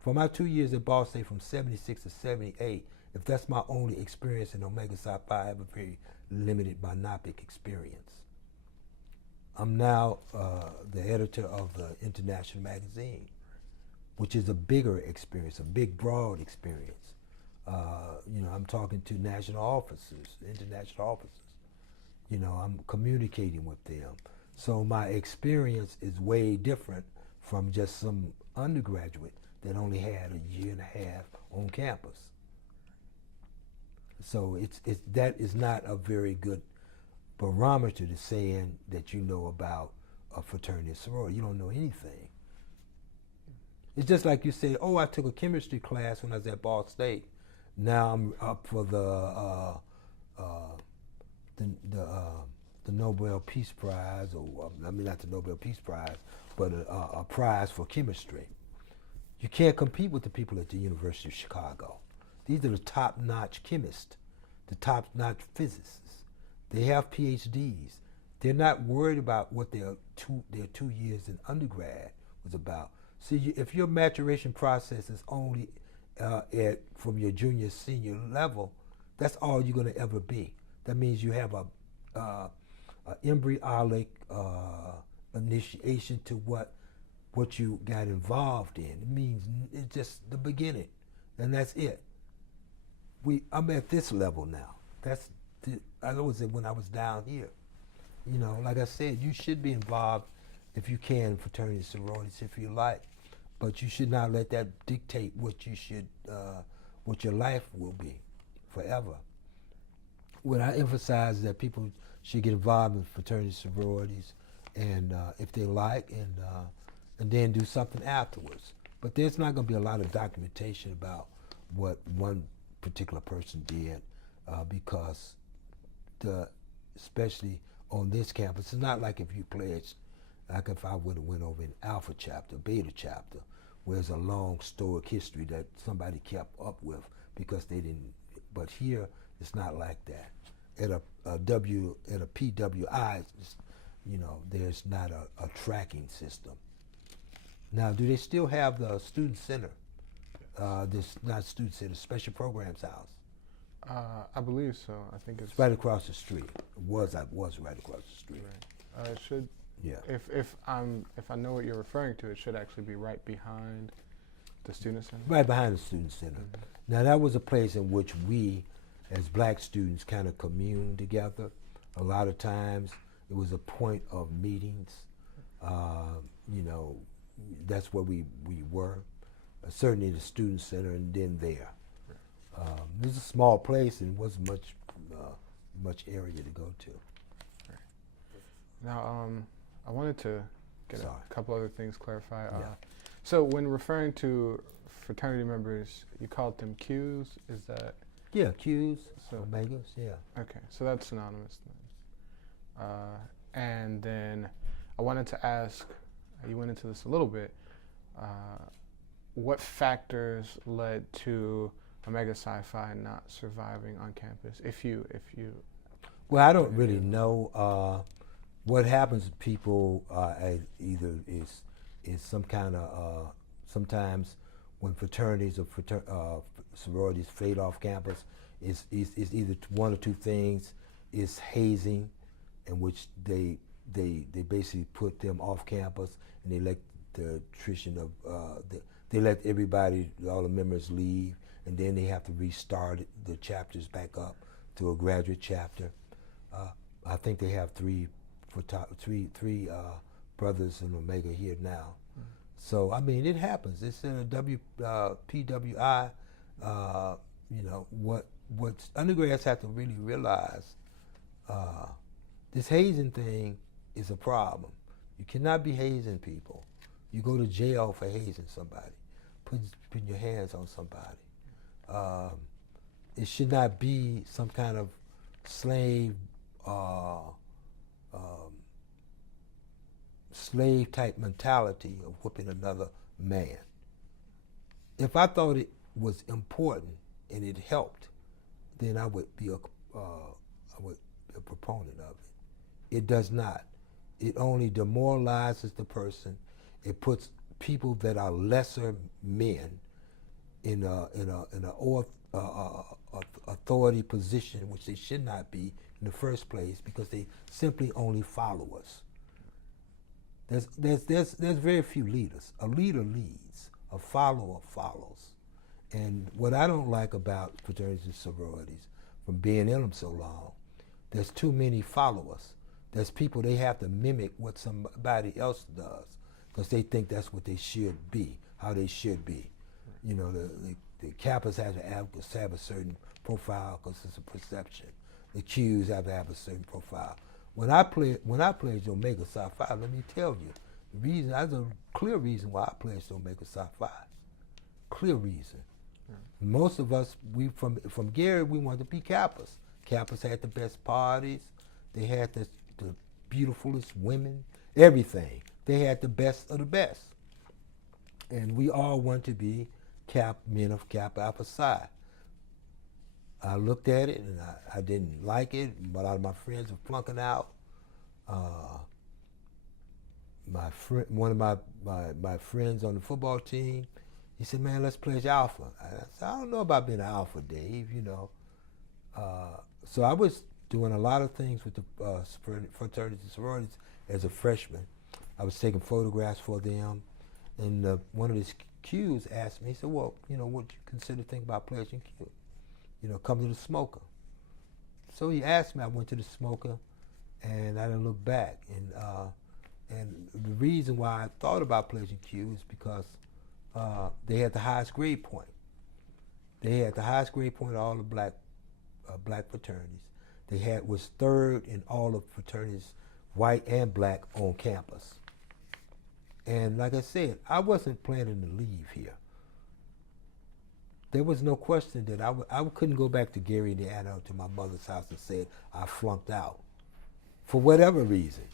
for my 2 years at Ball State from 76 to 78, if that's my only experience in Omega Psi Phi, I have a very limited myopic experience. I'm now the editor of the International Magazine, which is a bigger experience, a big, broad experience. I'm talking to national officers, international officers. I'm communicating with them. So my experience is way different from just some undergraduate that only had a year and a half on campus. So that is not a very good barometer to saying that you know about a fraternity and sorority. You don't know anything. It's just like you say, oh, I took a chemistry class when I was at Ball State. Now I'm up for the Nobel Peace Prize, or I mean not the Nobel Peace Prize, but a prize for chemistry. You can't compete with the people at the University of Chicago. These are the top-notch chemists, the top-notch physicists. They have PhDs. They're not worried about what their 2 years in undergrad was about. See, if your maturation process is only from your junior, senior level, that's all you're going to ever be. That means you have a embryonic initiation to what you got involved in. It means it's just the beginning, and that's it. I'm at this level now. I was when I was down here. Like I said, you should be involved if you can in fraternities, sororities, if you like, but you should not let that dictate what you should, what your life will be forever. What I emphasize is that people should get involved in fraternities, sororities, and if they like, and then do something afterwards. But there's not going to be a lot of documentation about what one particular person did because especially on this campus, it's not like if you pledged, like if I would have went over in Alpha chapter, Beta chapter, where there's a long stoic history that somebody kept up with because they didn't. But here, it's not like that. At a PWI, there's not a tracking system. Now, do they still have the student center? This not student center, special programs house. I believe so. I think it's right across the street. It was right across the street. Right. It should. Yeah. If I know what you're referring to, it should actually be right behind the student center. Right behind the student center. Mm-hmm. Now that was a place in which we, as black students, kind of communed together. A lot of times, it was a point of meetings. That's where we were. Certainly the student center, and then there. It was a small place and wasn't much area to go to. Right. Now, I wanted to get a couple other things clarified. Yeah. So when referring to fraternity members, you called them Qs, is that? Yeah, Qs, Omegas, yeah. Okay, so that's synonymous then. And then I wanted to ask, you went into this a little bit, what factors led to Omega Sci-Phi not surviving on campus? If you. Well, I don't really know. What happens to people either is some kind of sometimes when fraternities or sororities fade off campus, is either one or two things. Is hazing, in which they basically put them off campus and they let the attrition of they let everybody, all the members leave, and then they have to restart the chapters back up to a graduate chapter. I think they have three brothers in Omega here now. Mm-hmm. So I mean, it happens. It's in a PWI. What undergrads have to really realize. This hazing thing is a problem. You cannot be hazing people. You go to jail for hazing somebody, putting your hands on somebody. It should not be some kind of slave type mentality of whipping another man. If I thought it was important and it helped, then I would be a proponent of it. It does not. It only demoralizes the person. It puts people that are lesser men in an authority position, which they should not be in the first place, because they simply only follow us. There's very few leaders. A leader leads. A follower follows. And what I don't like about fraternities and sororities, from being in them so long, there's too many followers. There's people, they have to mimic what somebody else does because they think that's what they should be, how they should be. You know, the Kappas have to have a certain profile because it's a perception. The Qs have to have a certain profile. When I pledged Omega Psi Phi, let me tell you, the reason, that's a clear reason why I pledged Omega Psi Phi. Clear reason. Most of us, we from Gary, we wanted to be Kappas. Kappas had the best parties. They had the beautifulest women, everything. They had the best of the best. And we all wanted to be men of Kappa Alpha Psi. I looked at it and I didn't like it. A lot of my friends were flunking out. One of my friends on the football team, he said, "Man, let's pledge Alpha." I said, "I don't know about being an Alpha, Dave, you know." So I was doing a lot of things with the fraternities and sororities as a freshman. I was taking photographs for them, and one of the Qs asked me, he said, "Well, you know, would you consider thinking about pledging Q? You know, come to the Smoker." So he asked me, I went to the Smoker, and I didn't look back. And the reason why I thought about pledging Q is because they had the highest grade point. They had the highest grade point of all the black fraternities. They was third in all of fraternities, white and black, on campus. And like I said, I wasn't planning to leave here. There was no question that I couldn't go back to Gary, Indiana, to my mother's house and say I flunked out for whatever reason.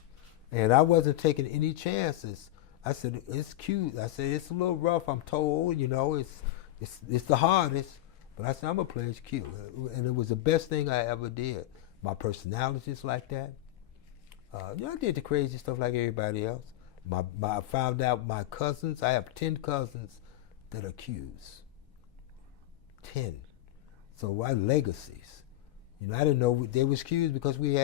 And I wasn't taking any chances. I said, it's cute. I said, it's a little rough, I'm told, you know, it's the hardest. But I said, I'm going to pledge Q. And it was the best thing I ever did. My personality is like that. You know, I did the crazy stuff like everybody else. I found out my cousins, I have 10 cousins that are Qs. 10. So I legacies. You know, I didn't know they was Qs because we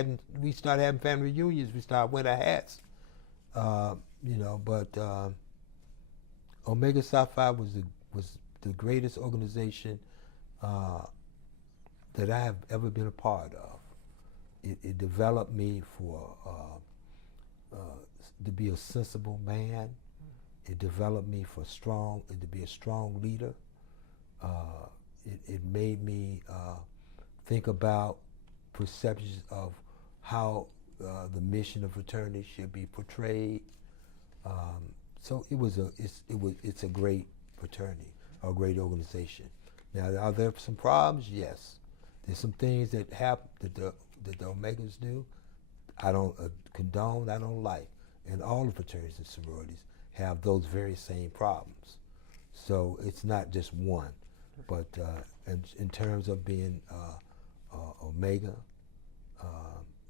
started having family reunions. We started wearing our hats. You know, but Omega Psi Phi was the greatest organization that I have ever been a part of. It developed me to be a sensible man. It developed me to be a strong leader. It made me think about perceptions of how the mission of fraternity should be portrayed. So it's a great fraternity, a great organization. Now, are there some problems? Yes. There's some things that happen that the Omegas do I don't condone, I don't like. And all the fraternities and sororities have those very same problems. So it's not just one. But in terms of being Omega,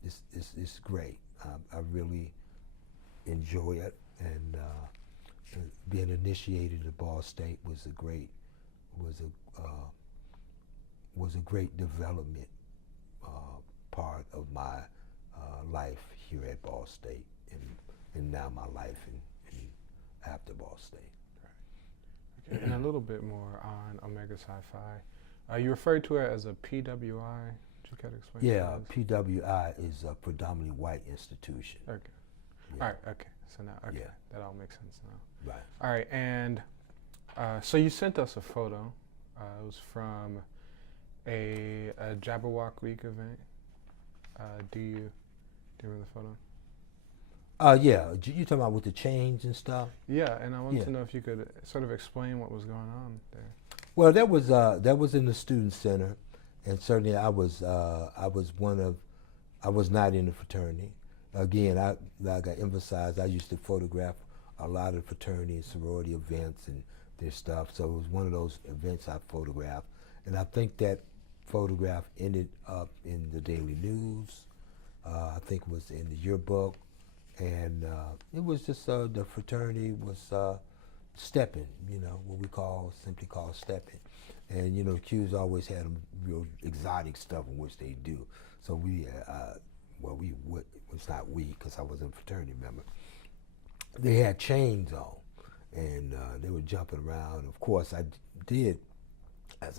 it's great. I really enjoy it, and being initiated at Ball State was a great development part of my life here at Ball State, and now my life in after Ball State. Okay, and a little bit more on Omega Psi Phi. You referred to it as a PWI. Did you care to explain? Yeah, PWI is a predominantly white institution. Okay. Yeah. All right. Okay. So now, okay, Yeah. that all makes sense now. Right. All right, and so you sent us a photo. It was from a Jabberwock Week event. Do you remember the photo? Yeah, you talking about with the chains and stuff? Yeah, and I wanted to know if you could sort of explain what was going on there. Well, that was in the student center, and certainly I was not in the fraternity. Again, like I emphasized, I used to photograph a lot of fraternity and sorority events and their stuff. So it was one of those events I photographed, and I think that photograph ended up in the Daily News. I think it was in the yearbook. And it was just the fraternity was stepping, you know, what we simply call stepping. And, you know, the Qs always had real exotic stuff in which they do. So it's not we, because I wasn't a fraternity member. They had chains on, and they were jumping around. Of course, I did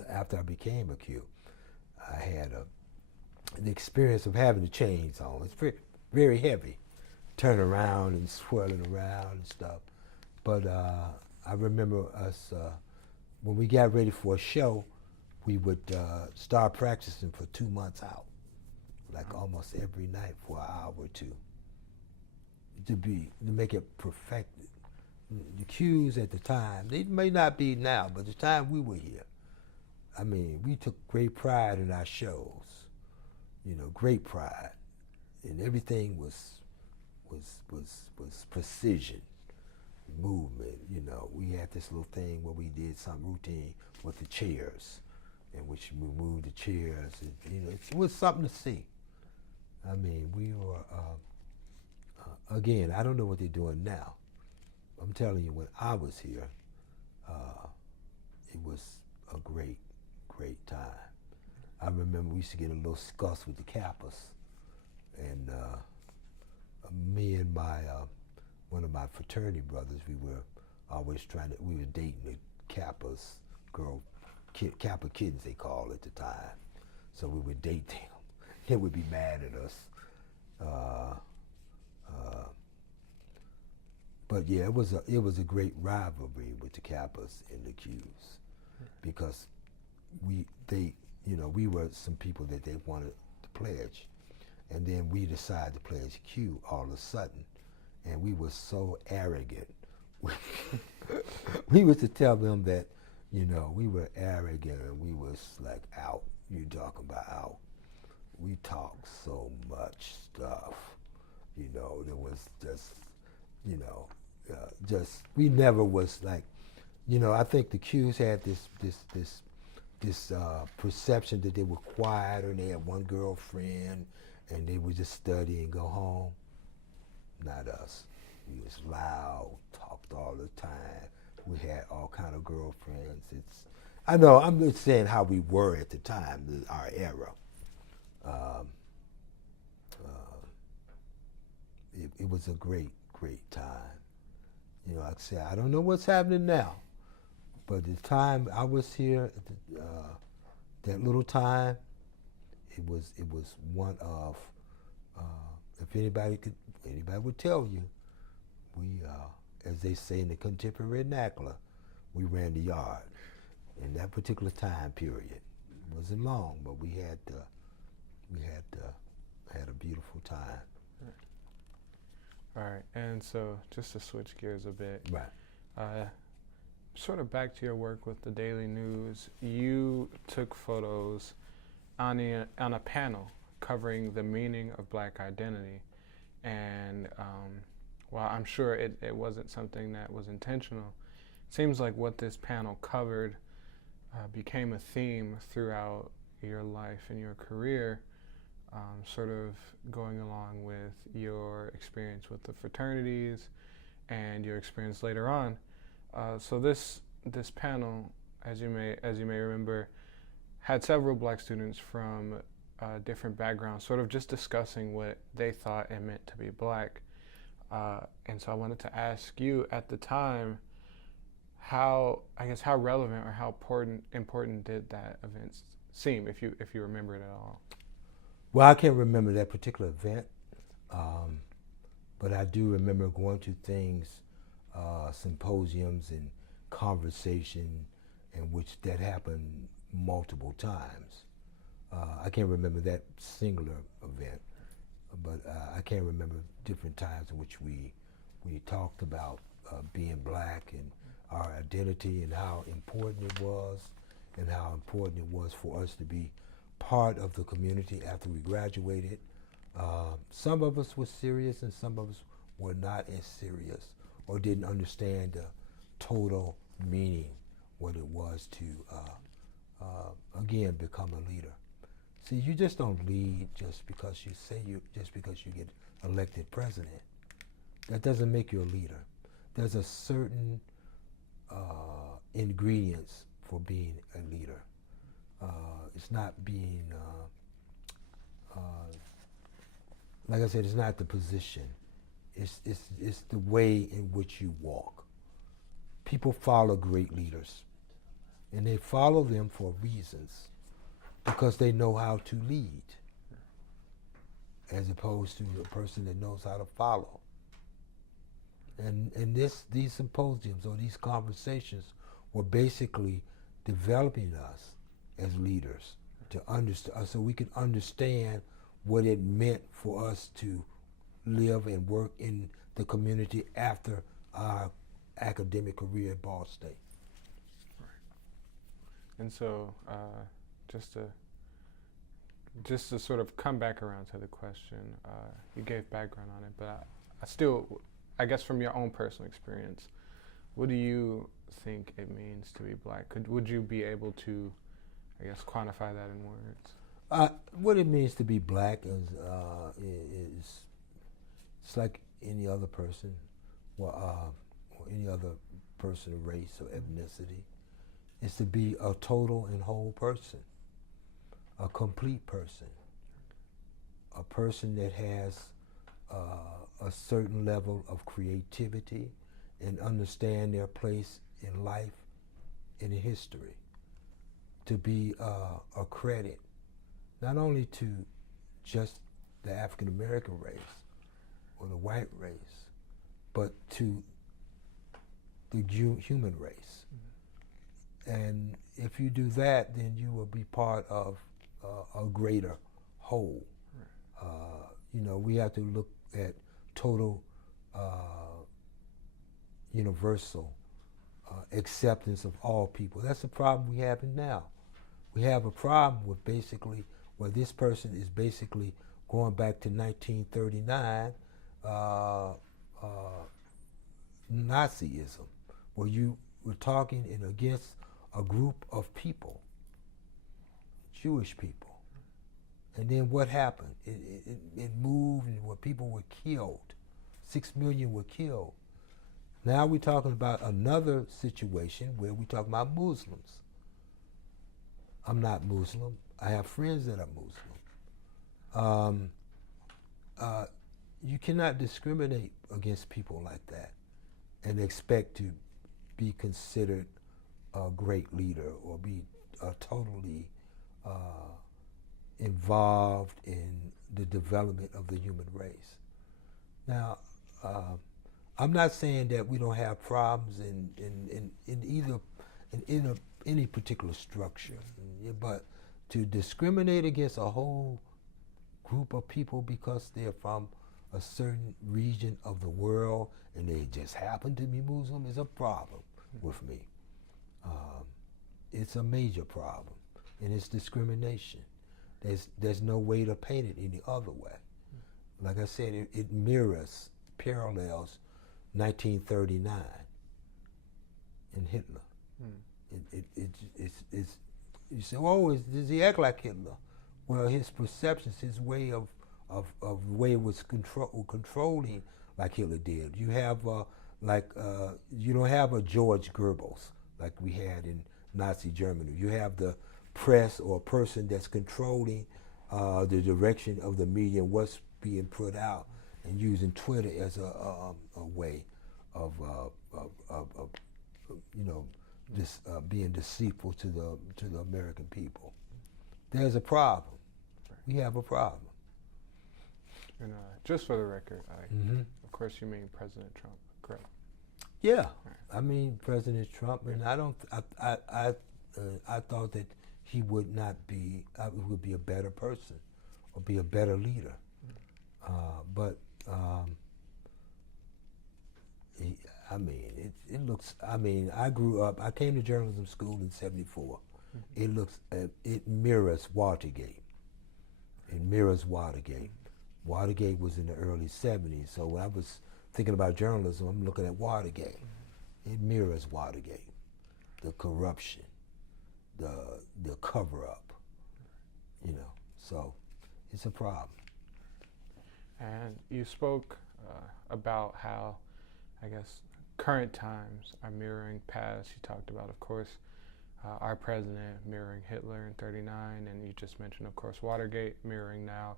after I became a Q, I had an experience of having the chains on. It's very, very heavy, turn around and swirling around and stuff. But I remember us, when we got ready for a show, we would start practicing for 2 months out, like almost every night for an hour or two, to make it perfected. The cues at the time, they may not be now, but the time we were here, I mean, we took great pride in our shows, you know, great pride, and everything was precision, movement. You know, we had this little thing where we did some routine with the chairs, in which we moved the chairs, and you know, it was something to see. I mean, we were again, I don't know what they're doing now. I'm telling you, when I was here, it was a great, great time. I remember we used to get a little scuss with the Kappas, and me and one of my fraternity brothers, we were always we were dating the Kappas, Kappa kids they called at the time. So we would date them. They would be mad at us. But yeah, it was a great rivalry with the Kappas and the Qs, because we were some people that they wanted to pledge, and then we decided to pledge Q all of a sudden, and we were so arrogant. We was to tell them that, you know, we were arrogant and we was like out. You talking about out? We talked so much stuff, you know. There was just, you know, we never was like, you know. I think the Qs had this perception that they were quiet and they had one girlfriend and they would just study and go home. Not us. We was loud, talked all the time. We had all kind of girlfriends. I know, I'm just saying how we were at the time, our era. It was a great, great time. You know, like I said, I don't know what's happening now, but the time I was here, that little time, it was one of, if anybody would tell you, we, as they say in the contemporary vernacular, we ran the yard in that particular time period. It wasn't long, but we had a beautiful time. All right, and so just to switch gears a bit, right. Sort of back to your work with the Daily News, you took photos on a panel covering the meaning of Black identity, and while I'm sure it wasn't something that was intentional, it seems like what this panel covered became a theme throughout your life and your career, sort of going along with your experience with the fraternities and your experience later on. So this panel, as you may remember, had several Black students from different backgrounds, sort of just discussing what they thought it meant to be Black. And so I wanted to ask you at the time, how relevant or how important did that event seem, if you remember it at all? Well, I can't remember that particular event, but I do remember going to things, symposiums and conversation in which that happened multiple times. I can't remember that singular event, but I can remember different times in which we talked about being Black and our identity and how important it was, and how important it was for us to be part of the community after we graduated. Some of us were serious and some of us were not as serious or didn't understand the total meaning, what it was to, again, become a leader. See, you just don't lead just because you get elected president. That doesn't make you a leader. There's a certain ingredients for being a leader. It's not being, like I said, it's not the position. It's the way in which you walk. People follow great leaders. and they follow them for reasons because they know how to lead, as opposed to a person that knows how to follow. And these symposiums or these conversations were basically developing us as leaders to understand, so we could understand what it meant for us to live and work in the community after our academic career at Ball State. Right. And so, just to sort of come back around to the question, you gave background on it, but I guess from your own personal experience, what do you think it means to be black? Would you be able to, I guess, quantify that in words? What it means to be black is it's like any other person, or any other person of race or ethnicity. It's to be a total and whole person, a complete person, a person that has a certain level of creativity and understand their place in life and in history. To be a credit, not only to just the African American race or the white race, but to the human race. Mm-hmm. And if you do that, then you will be part of a greater whole. Right. We have to look at total universal acceptance of all people. That's the problem we have now. We have a problem with basically where this person is basically going back to 1939 Nazism, where you were talking against a group of people, Jewish people. And then what happened? It moved, and where people were killed. 6 million were killed. Now we're talking about another situation where we're talking about Muslims. I'm not Muslim. I have friends that are Muslim. You cannot discriminate against people like that and expect to be considered a great leader or be totally involved in the development of the human race. Now, I'm not saying that we don't have problems in any particular structure, but to discriminate against a whole group of people because they're from a certain region of the world and they just happen to be Muslim is a problem with me. It's a major problem, and it's discrimination. There's no way to paint it any other way. Like I said, it parallels 1939 and Hitler. It's you say, oh, does he act like Hitler? Well, his perceptions, his way of the way it was controlling like Hitler did. You have you don't have a George Goebbels like we had in Nazi Germany. You have the press or a person that's controlling the direction of the media and what's being put out, and using Twitter as a way of being deceitful to the American people. There's a problem. We have a problem. And just for the record, of course you mean President Trump, correct? Yeah, right. I mean President Trump, and I thought that he would not be, would be a better person or be a better leader. But it looks, I grew up, I came to journalism school in '74. It mirrors Watergate. It mirrors Watergate. Watergate was in the early '70s, so when I was thinking about journalism, I'm looking at Watergate. It mirrors Watergate. The corruption, the cover-up, so it's a problem. And you spoke about how, I guess, current times are mirroring past. You talked about, of course, our president mirroring Hitler in '39, and you just mentioned, of course, Watergate mirroring now.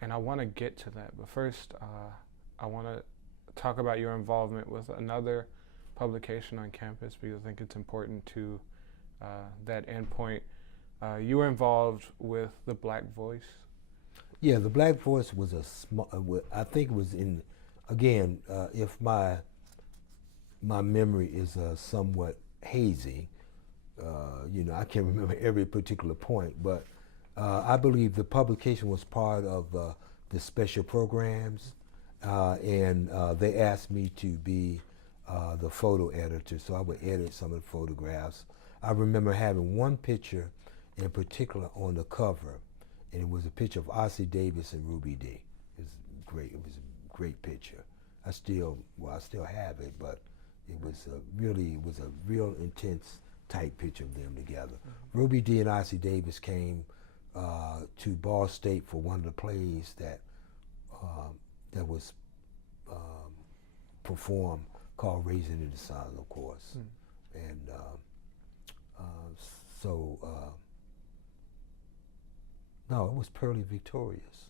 And I want to get to that, but first, I want to talk about your involvement with another publication on campus because I think it's important to that endpoint. You were involved with the Black Voice. Yeah, the Black Voice was I think it was again, if my memory is somewhat hazy, I can't remember every particular point, but I believe the publication was part of the special programs, and they asked me to be the photo editor, so I would edit some of the photographs. I remember having one picture in particular on the cover, and it was a picture of Ossie Davis and Ruby Dee. It was great. It was a great picture. I still have it, but it was a real intense type picture of them together. Mm-hmm. Ruby Dee and Ossie Davis came to Ball State for one of the plays that was performed, called Raising in the Sun, of course. Mm. And no, it was Pearly Victorious.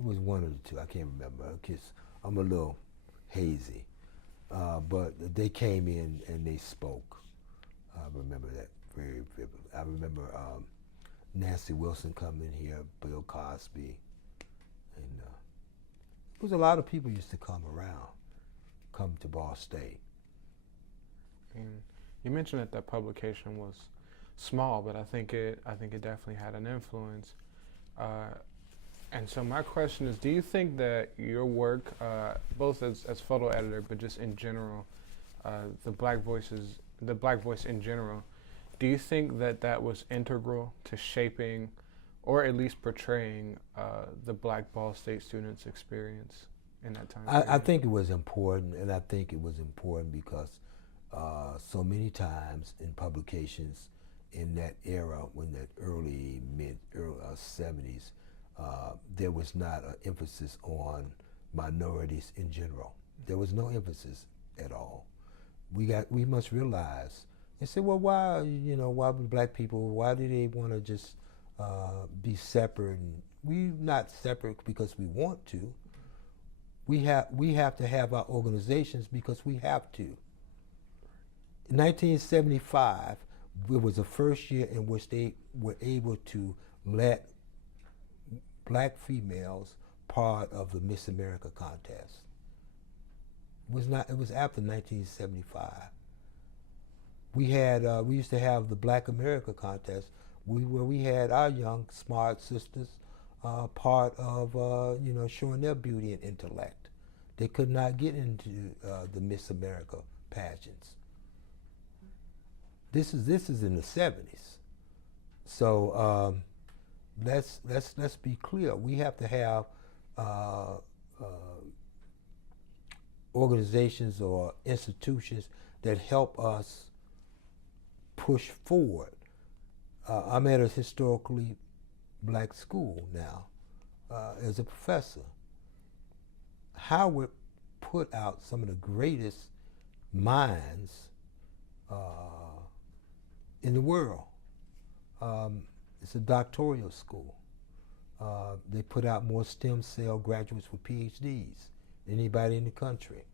It was one of the two. I can't remember. I'm a little hazy. But they came in and they spoke. I remember that very vividly. I remember Nancy Wilson coming here, Bill Cosby, and there was a lot of people used to come to Ball State. And you mentioned that publication was small, but I think it definitely had an influence. And so my question is, do you think that your work, both as photo editor, but just in general, the Black Voice in general, do you think that was integral to shaping, or at least portraying, the Black Ball State students' experience in that time period? I think it was important, and I think it was important because so many times in publications in that era, when that early 70s, there was not an emphasis on minorities in general. There was no emphasis at all. We must realize, and say, well, why would black people, why do they want to just be separate? And we're not separate because we want to. We have to have our organizations because we have to. In 1975, it was the first year in which they were able to let black females part of the Miss America contest. It was after 1975. We used to have the Black America contest where we had our young, smart sisters part of showing their beauty and intellect. They could not get into the Miss America pageants. This is in the 70s. So let's be clear. We have to have organizations or institutions that help us push forward. I'm at a historically black school now as a professor. Howard put out some of the greatest minds in the world. It's a doctoral school. They put out more stem cell graduates with PhDs than anybody in the country.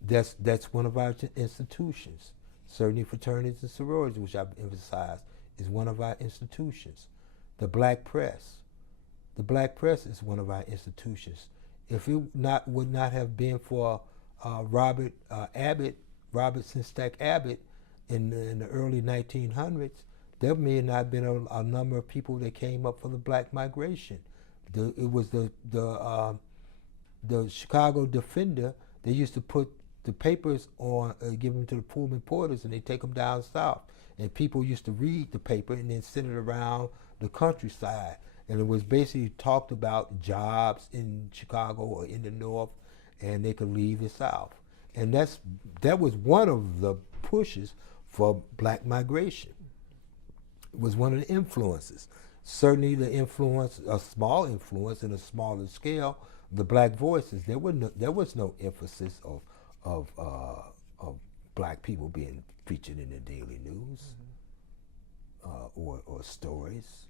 That's one of our institutions. Certainly fraternities and sororities, which I've emphasized, is one of our institutions. The Black Press. The Black Press is one of our institutions. If it would not have been for Robertson Stack Abbott in the early 1900s, there may have not been a number of people that came up for the black migration. It was the Chicago Defender. They used to put the papers on, give them to the Pullman porters, and they take them down south. And people used to read the paper and then send it around the countryside. And it was basically talked about jobs in Chicago or in the North, and they could leave the South. And that was one of the pushes for black migration. It was one of the influences. Certainly the influence, a small influence in a smaller scale, the Black Voices. There was no emphasis of black people being featured in the daily news, or stories.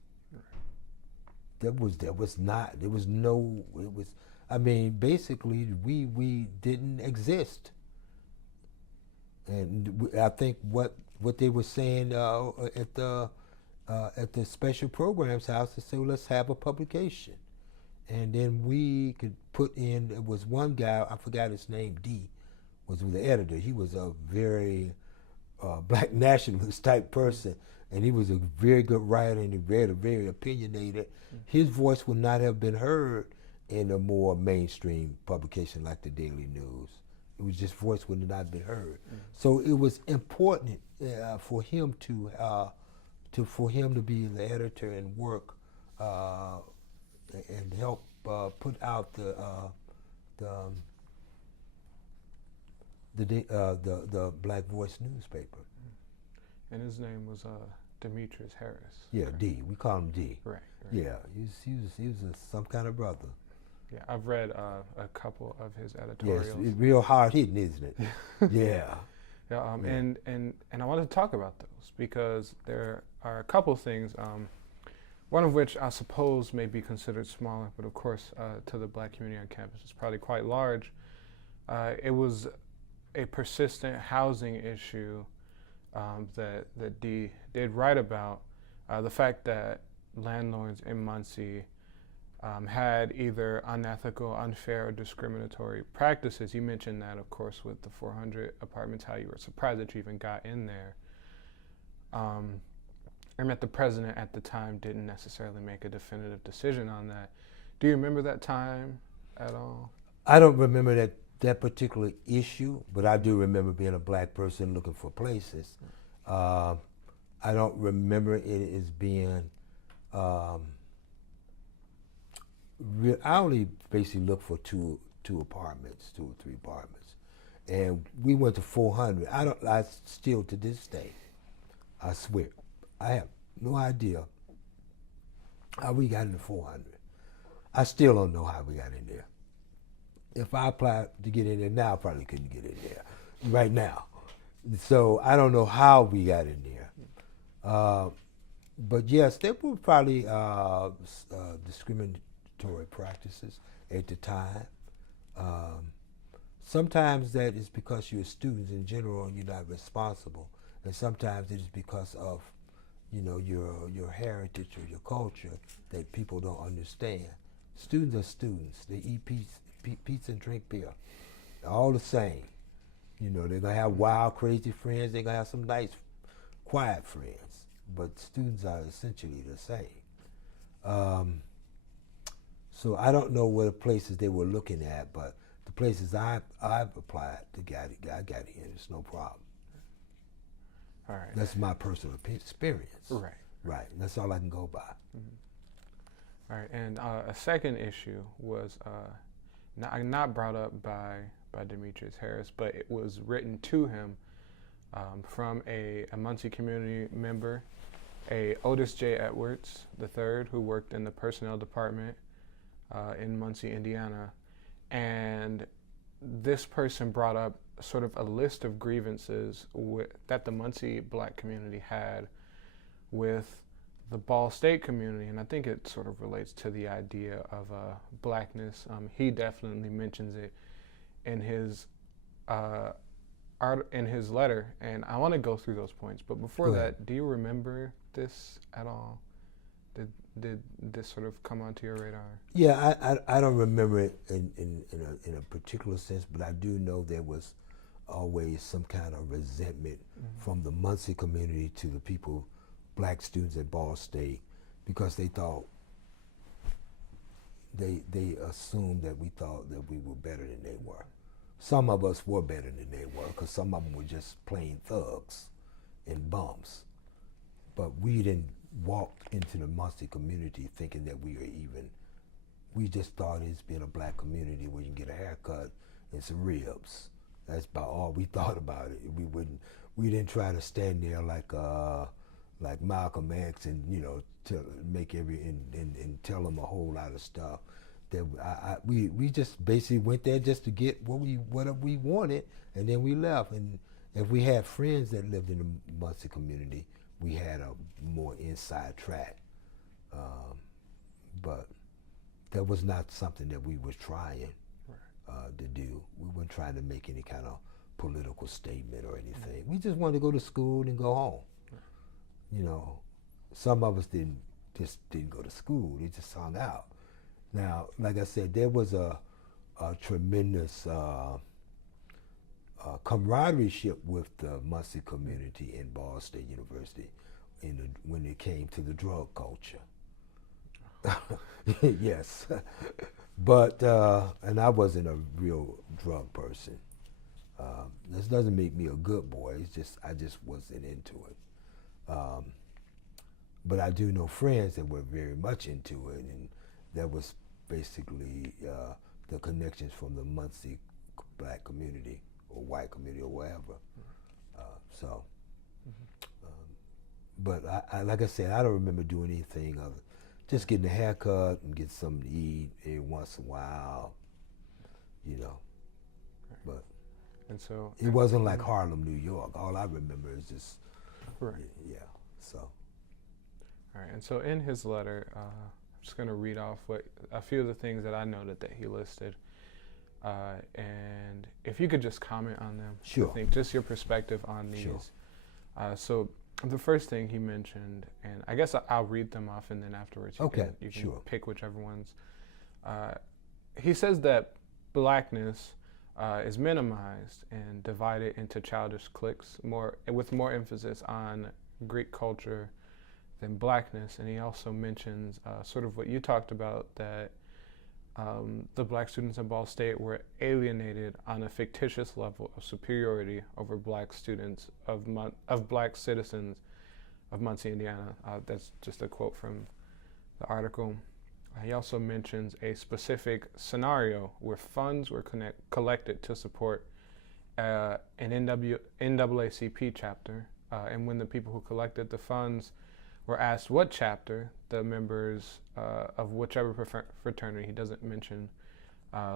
Basically we didn't exist. And I think what they were saying at the special programs house, they said, well, let's have a publication. And then we could put in, there was one guy, I forgot his name, D, was the editor. He was a very black nationalist type person, and he was a very good writer, and he read a very opinionated. His voice would not have been heard in a more mainstream publication like the Daily News. It was just voice would not have been heard. So it was important for him to be the editor and work and help put out the Black Voice newspaper. And his name was Demetrius Harris. Yeah, right. D. We call him D. Right. Yeah, he was some kind of brother. Yeah, I've read a couple of his editorials. Yes, it's real hard hitting, isn't it? Yeah. Yeah, and I wanted to talk about those because there are a couple things. One of which I suppose may be considered smaller, but of course to the black community on campus it's probably quite large. It was a persistent housing issue that Dee did write about, the fact that landlords in Muncie had either unethical, unfair, or discriminatory practices. You mentioned that, of course, with the 400 apartments, how you were surprised that you even got in there. And that the president at the time didn't necessarily make a definitive decision on that. Do you remember that time at all? I don't remember that particular issue, but I do remember being a black person looking for places. I don't remember it as being, I only basically looked for two or three apartments. And we went to 400. I still to this day, I swear, I have no idea how we got into 400. I still don't know how we got in there. If I applied to get in there now, I probably couldn't get in there right now. So I don't know how we got in there. But yes, there were probably discriminatory practices at the time. Sometimes that is because you're students in general and you're not responsible. And sometimes it is because of your heritage or your culture that people don't understand. Students are students. They eat pizza and drink beer. They're all the same. They're gonna have wild, crazy friends. They're gonna have some nice, quiet friends. But students are essentially the same. So I don't know what places they were looking at, but the places I've applied to I got in. It's no problem. All right. That's my personal experience. Right. Right. That's all I can go by. Mm-hmm. All right. And a second issue was not brought up by Demetrius Harris, but it was written to him from a Muncie community member, a Otis J. Edwards III, who worked in the personnel department in Muncie, Indiana. And this person brought up sort of a list of grievances that the Muncie black community had with the Ball State community, and I think it sort of relates to the idea of blackness. He definitely mentions it in his letter, and I want to go through those points. But before that, do you remember this at all? Did this sort of come onto your radar? Yeah, I don't remember it in a particular sense, but I do know there was always some kind of resentment from the Muncie community to the people, black students at Ball State, because they thought, they assumed that we thought that we were better than they were. Some of us were better than they were, because some of them were just plain thugs and bums. But we didn't walk into the Muncie community thinking that we just thought it's being a black community where you can get a haircut and some ribs. That's about all we thought about it. We didn't try to stand there like Malcolm X and to make and tell them a whole lot of stuff. That we just basically went there just to get what we wanted, and then we left. And if we had friends that lived in the Muncie community, we had a more inside track. But that was not something that we were trying to do. We weren't trying to make any kind of political statement or anything. We just wanted to go to school and go home. You know, some of us didn't go to school. They just hung out. Now, like I said, there was a tremendous camaraderie with the Muncie community in Ball State University when it came to the drug culture. Yes. But, and I wasn't a real drug person. This doesn't make me a good boy. It's just, I just wasn't into it. But I do know friends that were very much into it, and that was basically the connections from the Muncie black community or white community or whatever. But I, like I said, I don't remember doing anything other just getting a haircut and get something to eat every once in a while, you know. Right. But and so it wasn't like Harlem, New York. All I remember is just, right. Yeah, so. All right, and so in his letter, I'm just going to read off a few of the things that I noted that he listed. And if you could just comment on them. Sure. I think just your perspective on these. Sure. So the first thing he mentioned, and I guess I'll read them off, and then afterwards you can sure. pick whichever ones. He says that blackness is minimized and divided into childish cliques, with more emphasis on Greek culture than blackness. And he also mentions sort of what you talked about, that the black students at Ball State were alienated on a fictitious level of superiority over black students of black citizens of Muncie, Indiana. That's just a quote from the article. He also mentions a specific scenario where funds were collected to support an NAACP chapter, and when the people who collected the funds were asked what chapter, the members of whichever fraternity, he doesn't mention,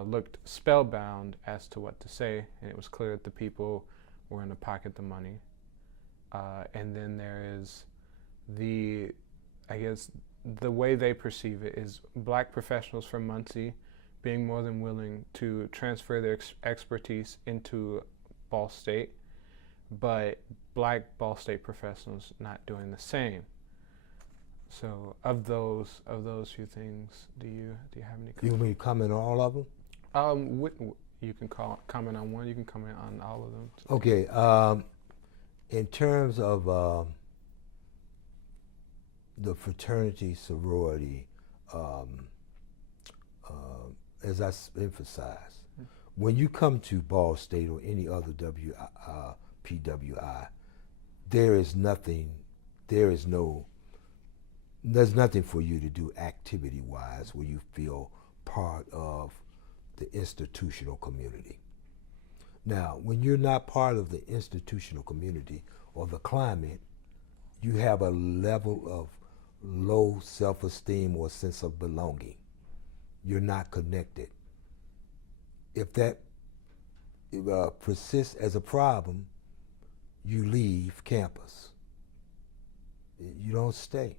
looked spellbound as to what to say, and it was clear that the people were going to pocket the money. And then there is the way they perceive it is black professionals from Muncie being more than willing to transfer their expertise into Ball State, but black Ball State professionals not doing the same. So of those few things, do you have any? You want me to comment on all of them? You can comment on one. You can comment on all of them. Okay. In terms of the fraternity sorority, as I emphasized, when you come to Ball State or any other PWI, there's nothing for you to do activity-wise where you feel part of the institutional community. Now, when you're not part of the institutional community or the climate, you have a level of low self-esteem or sense of belonging. You're not connected. If that persists as a problem, you leave campus. You don't stay.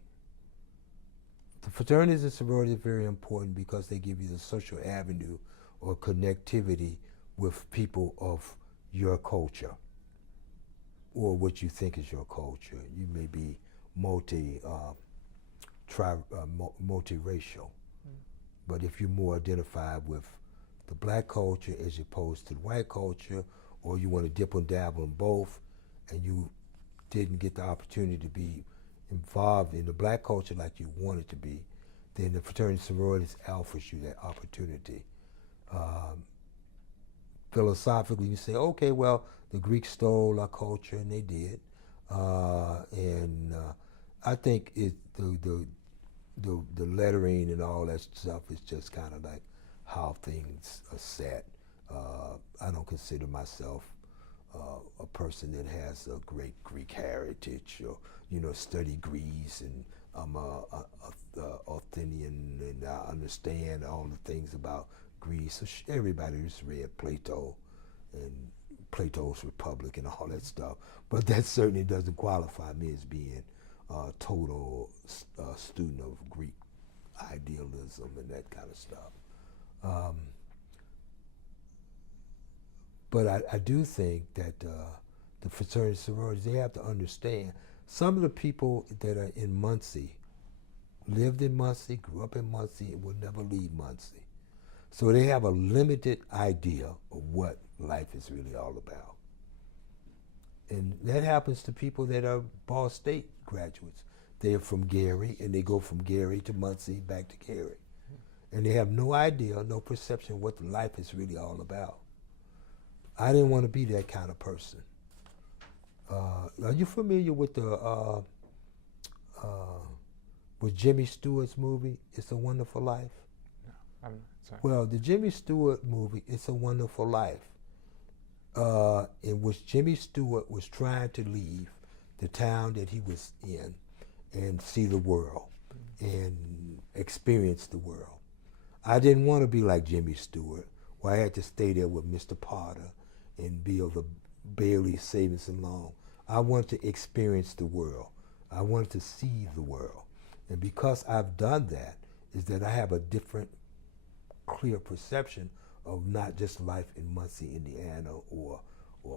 The fraternities and sororities are very important because they give you the social avenue or connectivity with people of your culture or what you think is your culture. You may be multiracial, but if you're more identified with the black culture as opposed to the white culture, or you want to dip and dabble in both, and you didn't get the opportunity to be involved in the black culture like you wanted to be, then the fraternity sororities offers you that opportunity. Philosophically, you say, okay, well, the Greeks stole our culture, and they did, and I think the lettering and all that stuff is just kind of like how things are set. I don't consider myself a person that has a great Greek heritage or, study Greece, and I'm a Athenian, and I understand all the things about Greece. So everybody who's read Plato and Plato's Republic and all that stuff, but that certainly doesn't qualify me as being a total student of Greek idealism and that kind of stuff. But I do think that the fraternity sororities, they have to understand. Some of the people that are in Muncie lived in Muncie, grew up in Muncie, and will never leave Muncie. So they have a limited idea of what life is really all about. And that happens to people that are Ball State graduates. They're from Gary, and they go from Gary to Muncie, back to Gary. And they have no idea, no perception of what life is really all about. I didn't want to be that kind of person. Are you familiar with with Jimmy Stewart's movie, It's a Wonderful Life? No, I'm not. Sorry. Well, the Jimmy Stewart movie, It's a Wonderful Life, in which Jimmy Stewart was trying to leave the town that he was in and see the world and experience the world. I didn't want to be like Jimmy Stewart, where I had to stay there with Mr. Potter and build the Bailey Savings and Loan. I wanted to experience the world. I wanted to see the world. And because I've done that, is that I have a different, clear perception of not just life in Muncie, Indiana, or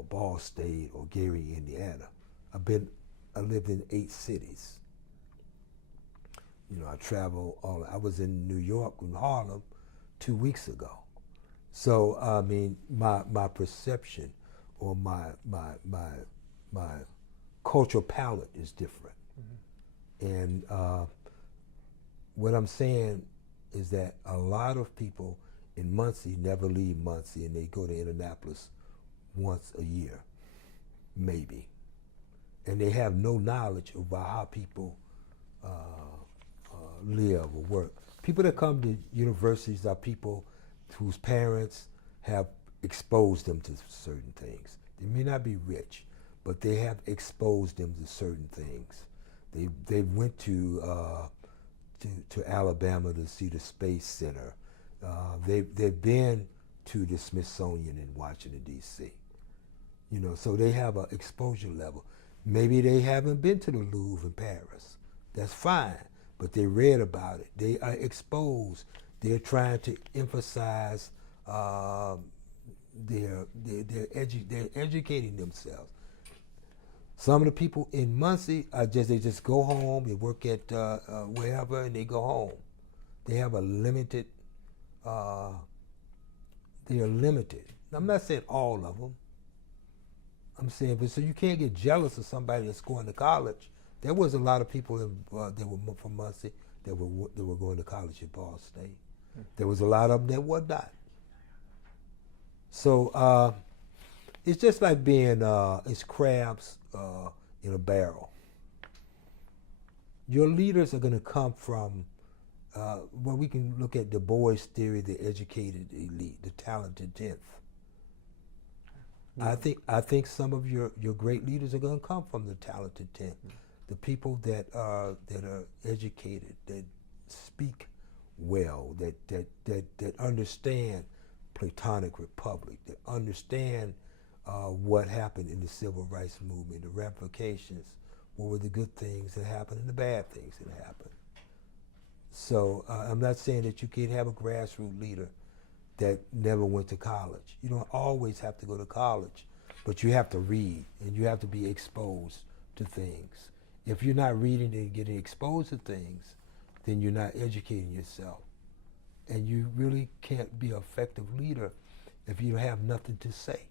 Ball State, or Gary, Indiana. I lived in 8 cities. You know, I travel all. I was in New York, in Harlem, 2 weeks ago. So I mean, my perception or my cultural palette is different. Mm-hmm. And what I'm saying is that a lot of people in Muncie never leave Muncie, and they go to Indianapolis once a year, maybe. And they have no knowledge about how people live or work. People that come to universities are people whose parents have exposed them to certain things. They may not be rich, but they have exposed them to certain things. They went to Alabama to see the Space Center. They've been to the Smithsonian in Washington, D.C. You know, so they have an exposure level. Maybe they haven't been to the Louvre in Paris. That's fine, but they read about it. They are exposed. They're trying to emphasize they're educating themselves. Some of the people in Muncie they just go home. They work at wherever, and they go home. They have a limited. They are limited. I'm not saying all of them. I'm saying, but so you can't get jealous of somebody that's going to college. There was a lot of people that were from Muncie that were going to college at Ball State. There was a lot of them that were not. So it's just like being it's crabs in a barrel. Your leaders are going to come from. Well, we can look at Du Bois' theory, the educated elite, the talented 10th. I think some of your great leaders are going to come from the talented 10th, the people that are educated, that speak well, that understand Platonic Republic, that understand what happened in the Civil Rights Movement, the ramifications, what were the good things that happened and the bad things that happened. So I'm not saying that you can't have a grassroots leader that never went to college. You don't always have to go to college, but you have to read and you have to be exposed to things. If you're not reading and getting exposed to things, then you're not educating yourself. And you really can't be an effective leader if you have nothing to say.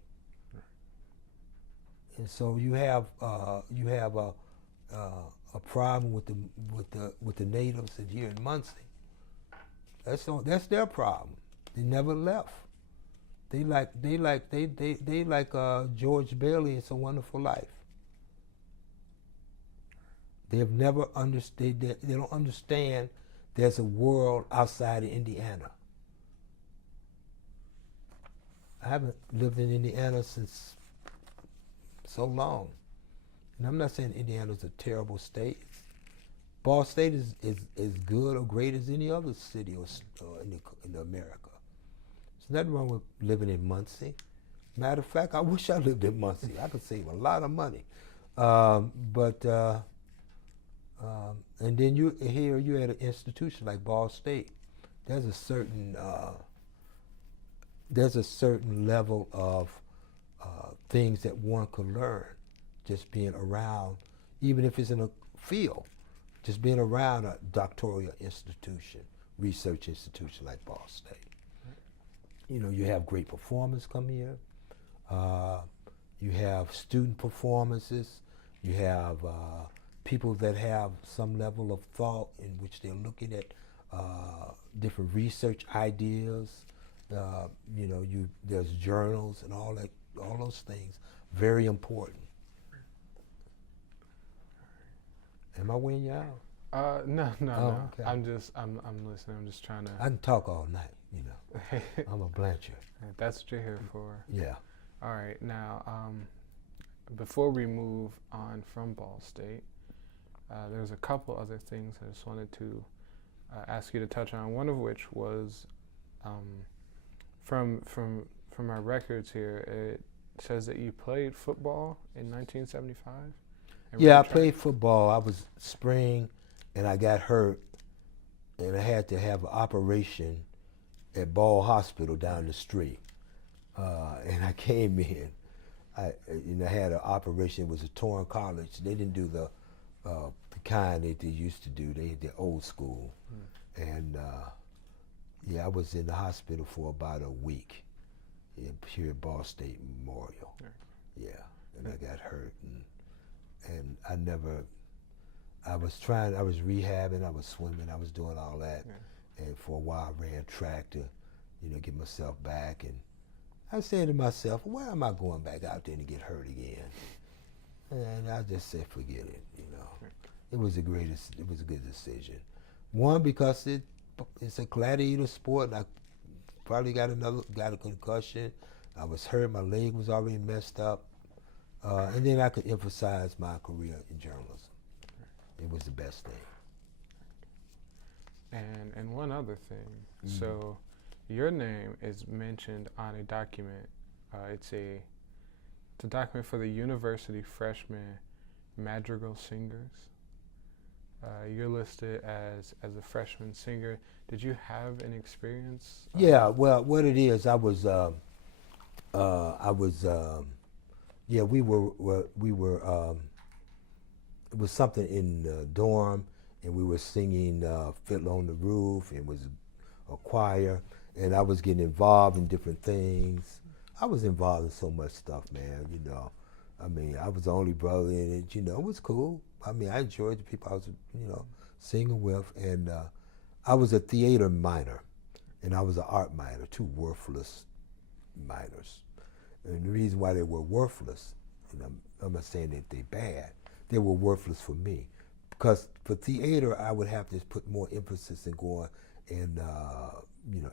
And so you have a problem with the natives here in Muncie. That's their problem. They never left. They like George Bailey. It's a Wonderful Life. They have never understood. They don't understand. There's a world outside of Indiana. I haven't lived in Indiana since so long. And I'm not saying Indiana's a terrible state. Ball State is good or great as any other city in America. There's nothing wrong with living in Muncie. Matter of fact, I wish I lived in Muncie. I could save a lot of money. And then you're at an institution like Ball State. There's a certain level of things that one could learn just being around, even if it's in a field, just being around a doctoral institution, research institution like Ball State. You know, you have great performers come here. You have student performances. You have people that have some level of thought in which they're looking at different research ideas. You know, there's journals and all that, all those things, very important. Am I weighing you out? No. Okay. I'm listening. I'm just trying to. I can talk all night, you know. I'm a Blanchard. That's what you're here for. Yeah. All right. Now, before we move on from Ball State, there's a couple other things I just wanted to ask you to touch on. One of which was from our records here. It says that you played football in 1975. Yeah, I played football. I was spring, and I got hurt, and I had to have an operation at Ball Hospital down the street. And I came in. I had an operation. It was a torn cartilage. They didn't do the kind that they used to do. They did old school. And yeah, I was in the hospital for about a week here at Ball State Memorial. Yeah, and I got hurt. And I was rehabbing, I was swimming, I was doing all that. Yeah. And for a while I ran track to, get myself back. And I said to myself, why am I going back out there to get hurt again? And I just said, forget it, It was it was a good decision. One, because it's a gladiator sport, and I probably got a concussion. I was hurt, my leg was already messed up. And then I could emphasize my career in journalism. It was the best thing. And one other thing. So your name is mentioned on a document. It's a document for the University Freshman Madrigal Singers. You're listed as a freshman singer. Did you have an experience? Yeah, well, what it is, yeah, we were. It was something in the dorm, and we were singing "Fiddler on the Roof." It was a choir, and I was getting involved in different things. I was involved in so much stuff, man. I mean, I was the only brother in it. It was cool. I mean, I enjoyed the people I was, singing with, and I was a theater minor, and I was an art minor, two worthless minors. And the reason why they were worthless, and I'm not saying that they're bad, they were worthless for me. Because for theater, I would have to put more emphasis in going and,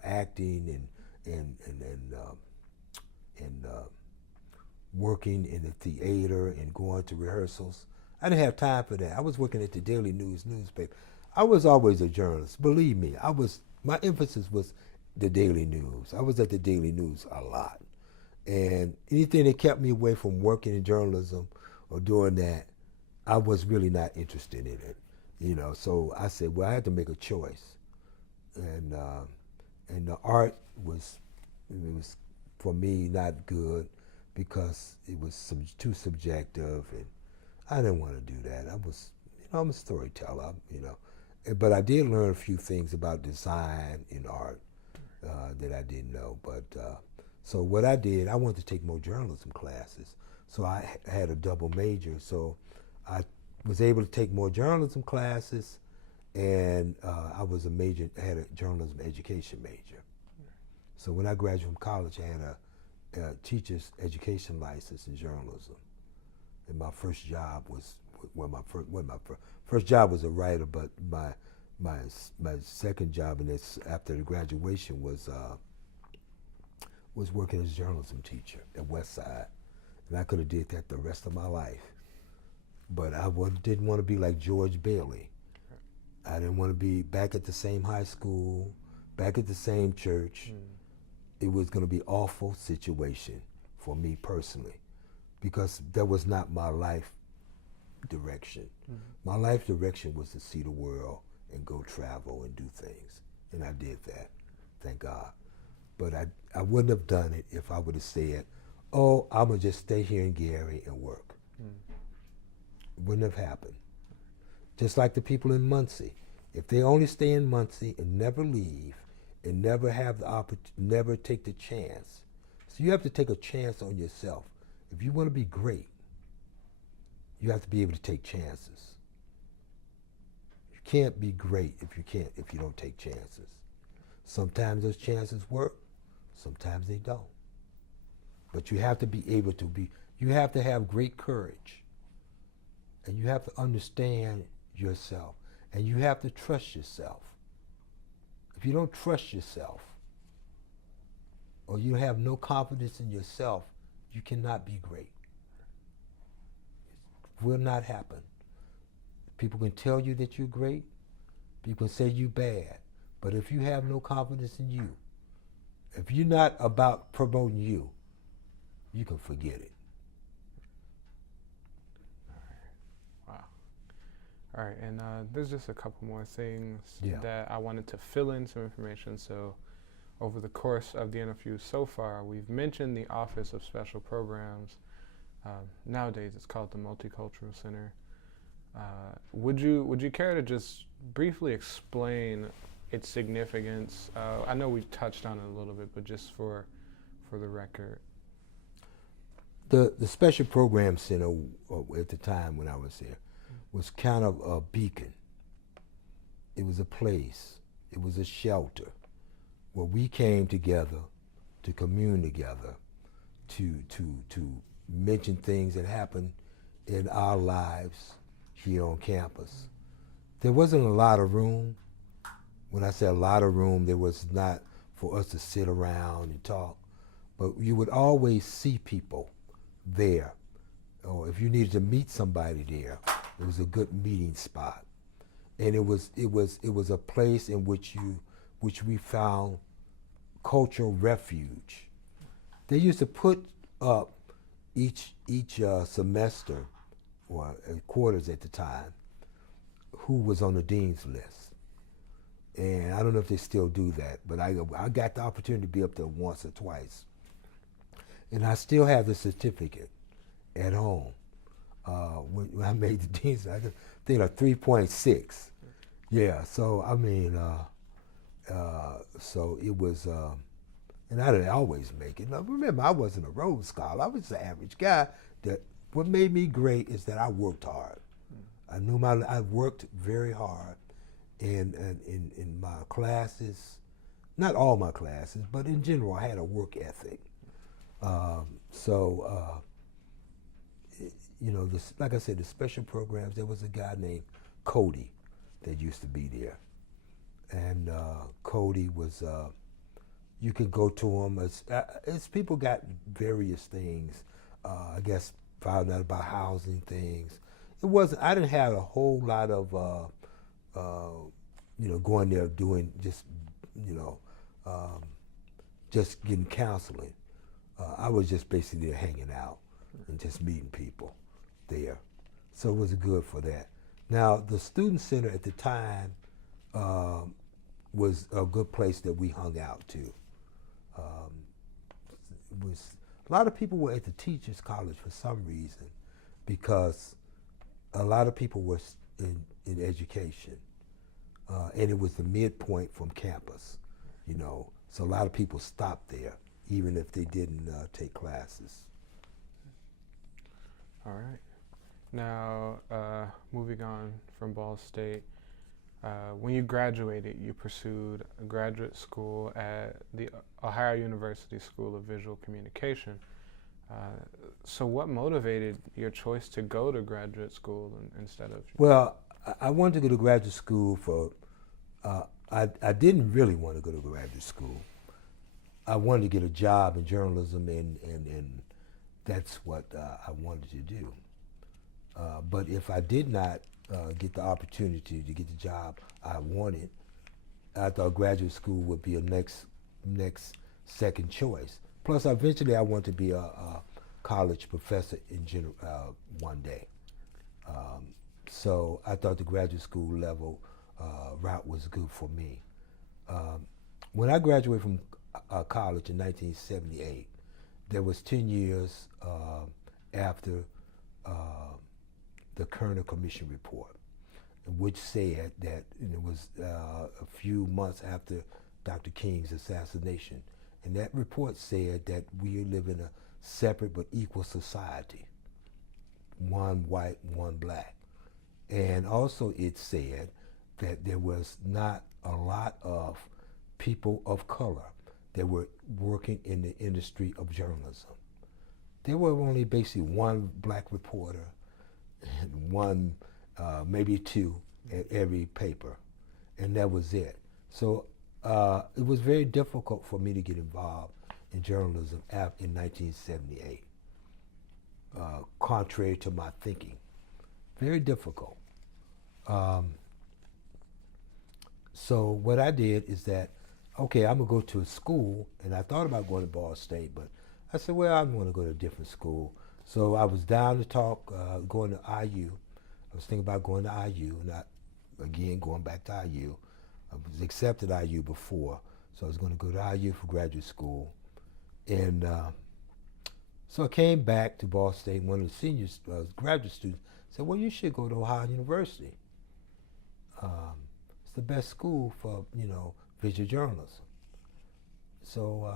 acting and working in the theater and going to rehearsals. I didn't have time for that. I was working at the Daily News newspaper. I was always a journalist. Believe me, my emphasis was the Daily News. I was at the Daily News a lot. And anything that kept me away from working in journalism or doing that, I was really not interested in it. So I said, well, I had to make a choice. And the art was for me not good because it was too subjective, and I didn't want to do that. I'm a storyteller, But I did learn a few things about design and art that I didn't know. But so what I did, I wanted to take more journalism classes. So I had a double major. So I was able to take more journalism classes, and I had a journalism education major. So when I graduated from college, I had a teacher's education license in journalism. And my first job was, first job was a writer, but my second job, and after the graduation, was working as a journalism teacher at Westside. And I could have did that the rest of my life. But I didn't want to be like George Bailey. I didn't want to be back at the same high school, back at the same church. It was going to be an awful situation for me personally, because that was not my life direction. My life direction was to see the world and go travel and do things. And I did that, thank God. But I wouldn't have done it if I would have said, oh, I'm going to just stay here in Gary and work. Wouldn't have happened. Just like the people in Muncie. If they only stay in Muncie and never leave and never have the never take the chance. So you have to take a chance on yourself. If you want to be great, you have to be able to take chances. You can't be great if you don't take chances. Sometimes those chances work, sometimes they don't. But you have to be able to you have to have great courage. And you have to understand yourself. And you have to trust yourself. If you don't trust yourself, or you have no confidence in yourself, you cannot be great. It will not happen. People can tell you that you're great. People can say you're bad. But if you have no confidence in you, if you're not about promoting you, you can forget it. All right, and there's just a couple more things Yeah. that I wanted to fill in some information. So over the course of the interview so far, we've mentioned the Office of Special Programs. Nowadays, it's called the Multicultural Center. Would you care to just briefly explain its significance? I know we've touched on it a little bit, but just for the record. The Special Program Center at the time when I was there was kind of a beacon. It was a place. It was a shelter where we came together to commune together, to mention things that happened in our lives here on campus. There wasn't a lot of room. When I say a lot of room, there was not for us to sit around and talk, but you would always see people there. Or if you needed to meet somebody there, it was a good meeting spot. And it was a place in which we found cultural refuge. They used to put up each semester, or quarters at the time, who was on the dean's list. And I don't know if they still do that, but I got the opportunity to be up there once or twice. And I still have the certificate at home. When I made the dean's, I think a 3.6. Yeah, so I mean, so it was, and I didn't always make it. Now, remember, I wasn't a Rhodes Scholar. I was the average guy. What made me great is that I worked hard. I worked very hard in my classes, not all my classes, but in general, I had a work ethic. You know, like I said, the special programs, there was a guy named Cody that used to be there. And Cody was, you could go to him, as people got various things, I guess found out about housing things. I didn't have a whole lot of, you know, going there doing just, you know, just getting counseling. I was just basically there hanging out and just meeting people there. So it was good for that. Now, the Student Center at the time was a good place that we hung out to. A lot of people were at the Teachers College for some reason, because a lot of people were in education. And it was the midpoint from campus, you know. So a lot of people stopped there, even if they didn't take classes. All right. Now, moving on from Ball State, when you graduated, you pursued a graduate school at the Ohio University School of Visual Communication. So what motivated your choice to go to graduate school instead of? Well, I wanted to go to graduate school for, I didn't really want to go to graduate school. I wanted to get a job in journalism, and that's what I wanted to do. But if I did not get the opportunity to get the job I wanted, I thought graduate school would be a next second choice. Plus, eventually I wanted to be a college professor in general one day. So I thought the graduate school level route was good for me. When I graduated from college in 1978, there was 10 years after the Kerner Commission report, which said that it was a few months after Dr. King's assassination. And that report said that we live in a separate but equal society, one white, one black. And also it said that there was not a lot of people of color that were working in the industry of journalism. There were only basically one black reporter and one, maybe two at every paper, and that was it. So it was very difficult for me to get involved in journalism in 1978, contrary to my thinking. Very difficult. So what I did is that, okay, I'm gonna go to a school, and I thought about going to Ball State, but I said, well, I'm gonna go to a different school. So I was down to talk, going to IU. I was thinking about going to IU, not again going back to IU. I was accepted at IU before, so I was gonna go to IU for graduate school. And so I came back to Ball State, and one of the senior graduate students said, well, you should go to Ohio University. It's the best school for, visual journalism. So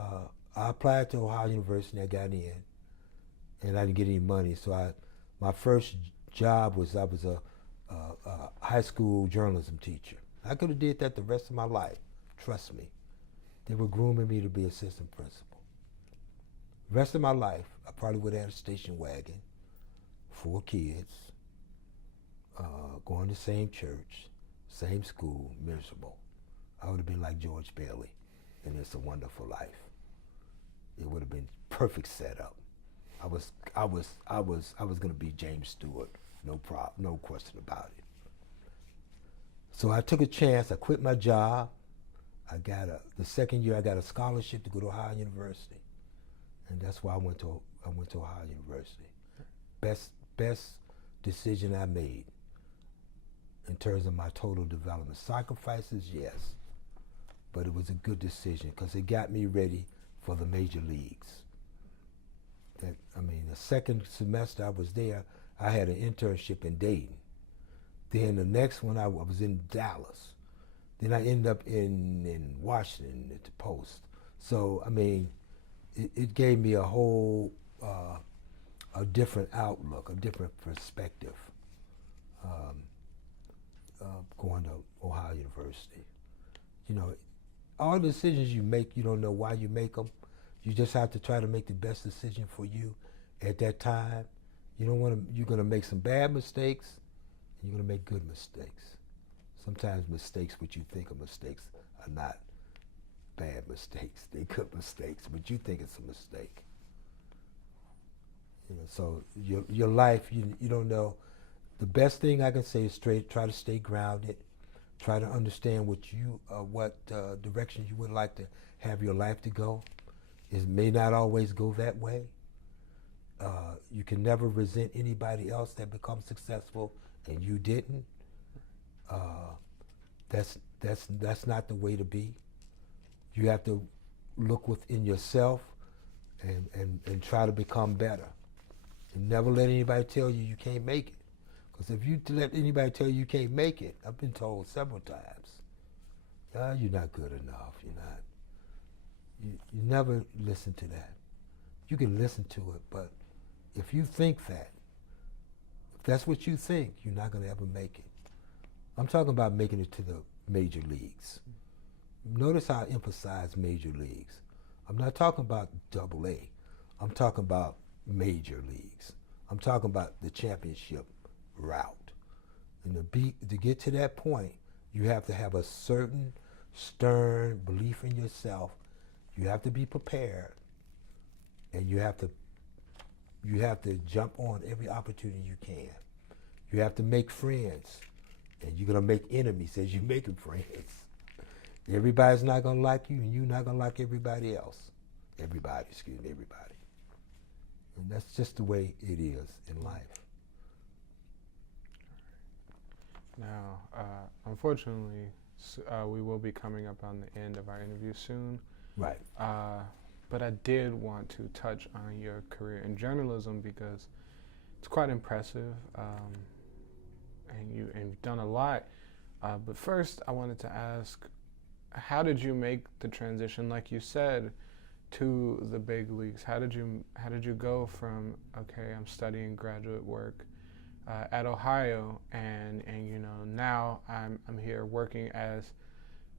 I applied to Ohio University, and I got in, and I didn't get any money. So my first job was I was a high school journalism teacher. I could have did that the rest of my life, trust me. They were grooming me to be assistant principal. The rest of my life, I probably would have had a station wagon, 4 kids, going to the same church, same school, miserable. I would have been like George Bailey in It's a Wonderful Life. It would have been perfect setup. I was going to be James Stewart, no question about it. So I took a chance. I quit my job. The second year I got a scholarship to go to Ohio University, and that's why I went to Ohio University. Best decision I made in terms of my total development. Sacrifices, yes, but it was a good decision because it got me ready for the major leagues. The second semester I was there, I had an internship in Dayton. Then the next one I was in Dallas. Then I ended up in Washington at the Post. So, it gave me a whole, a different outlook, a different perspective, going to Ohio University. All the decisions you make, you don't know why you make them. You just have to try to make the best decision for you at that time. You're going to make some bad mistakes, and you're going to make good mistakes. Sometimes mistakes, what you think are mistakes, are not bad mistakes. They're good mistakes, but you think it's a mistake. So your life, you don't know. The best thing I can say is try to stay grounded. Try to understand what direction you would like to have your life to go. It may not always go that way. You can never resent anybody else that becomes successful and you didn't. That's not the way to be. You have to look within yourself and try to become better. And never let anybody tell you can't make it. Because if you let anybody tell you can't make it, I've been told several times, you're not good enough, you never listen to that. You can listen to it, but if you think that, if that's what you think, you're not going to ever make it. I'm talking about making it to the major leagues. Notice how I emphasize major leagues. I'm not talking about AA. I'm talking about major leagues. I'm talking about the championship route. And to get to that point, you have to have a certain stern belief in yourself. You have to be prepared, and you have to jump on every opportunity you can. You have to make friends, and you're gonna make enemies as you're making friends. Everybody's not gonna like you, and you're not gonna like everybody else. Everybody. And that's just the way it is in life. Now, unfortunately, we will be coming up on the end of our interview soon. Right. but I did want to touch on your career in journalism because it's quite impressive, and you've done a lot. But first, I wanted to ask, how did you make the transition, like you said, to the big leagues? How did you go from, okay, I'm studying graduate work at Ohio, and now I'm here working as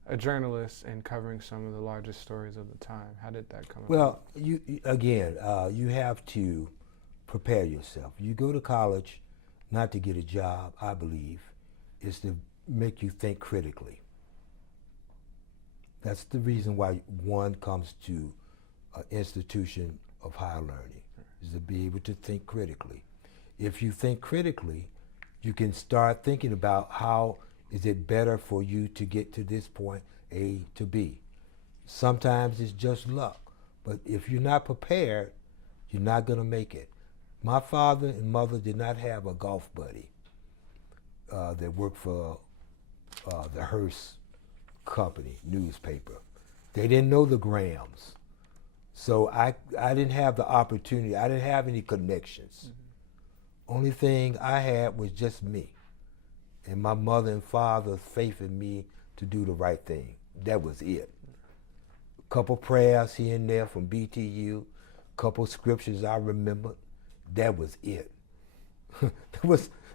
a journalist and covering some of the largest stories of the time? How did that come about? Well, you have to prepare yourself. You go to college not to get a job, I believe, is to make you think critically. That's the reason why one comes to an institution of higher learning, is to be able to think critically. If you think critically, you can start thinking about how is it better for you to get to this point, A to B. Sometimes it's just luck, but if you're not prepared, you're not going to make it. My father and mother did not have a golf buddy that worked for the Hearst company, newspaper. They didn't know the Grahams. So I didn't have the opportunity. I didn't have any connections. Mm-hmm. Only thing I had was just me and my mother and father's faith in me to do the right thing. That was it. A couple prayers here and there from BTU, couple scriptures I remembered. That was it.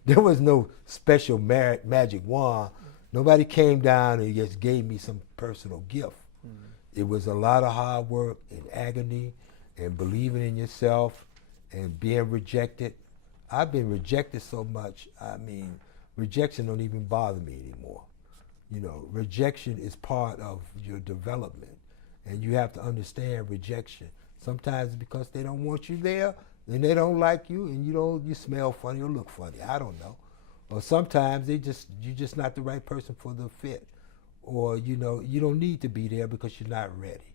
There was no special magic wand. Nobody came down and just gave me some personal gift. Mm-hmm. It was a lot of hard work and agony and believing in yourself and being rejected. I've been rejected so much, rejection don't even bother me anymore. Rejection is part of your development, and you have to understand rejection. Sometimes it's because they don't want you there, and they don't like you, and you smell funny or look funny. I don't know. Or sometimes you're just not the right person for the fit, or you don't need to be there because you're not ready.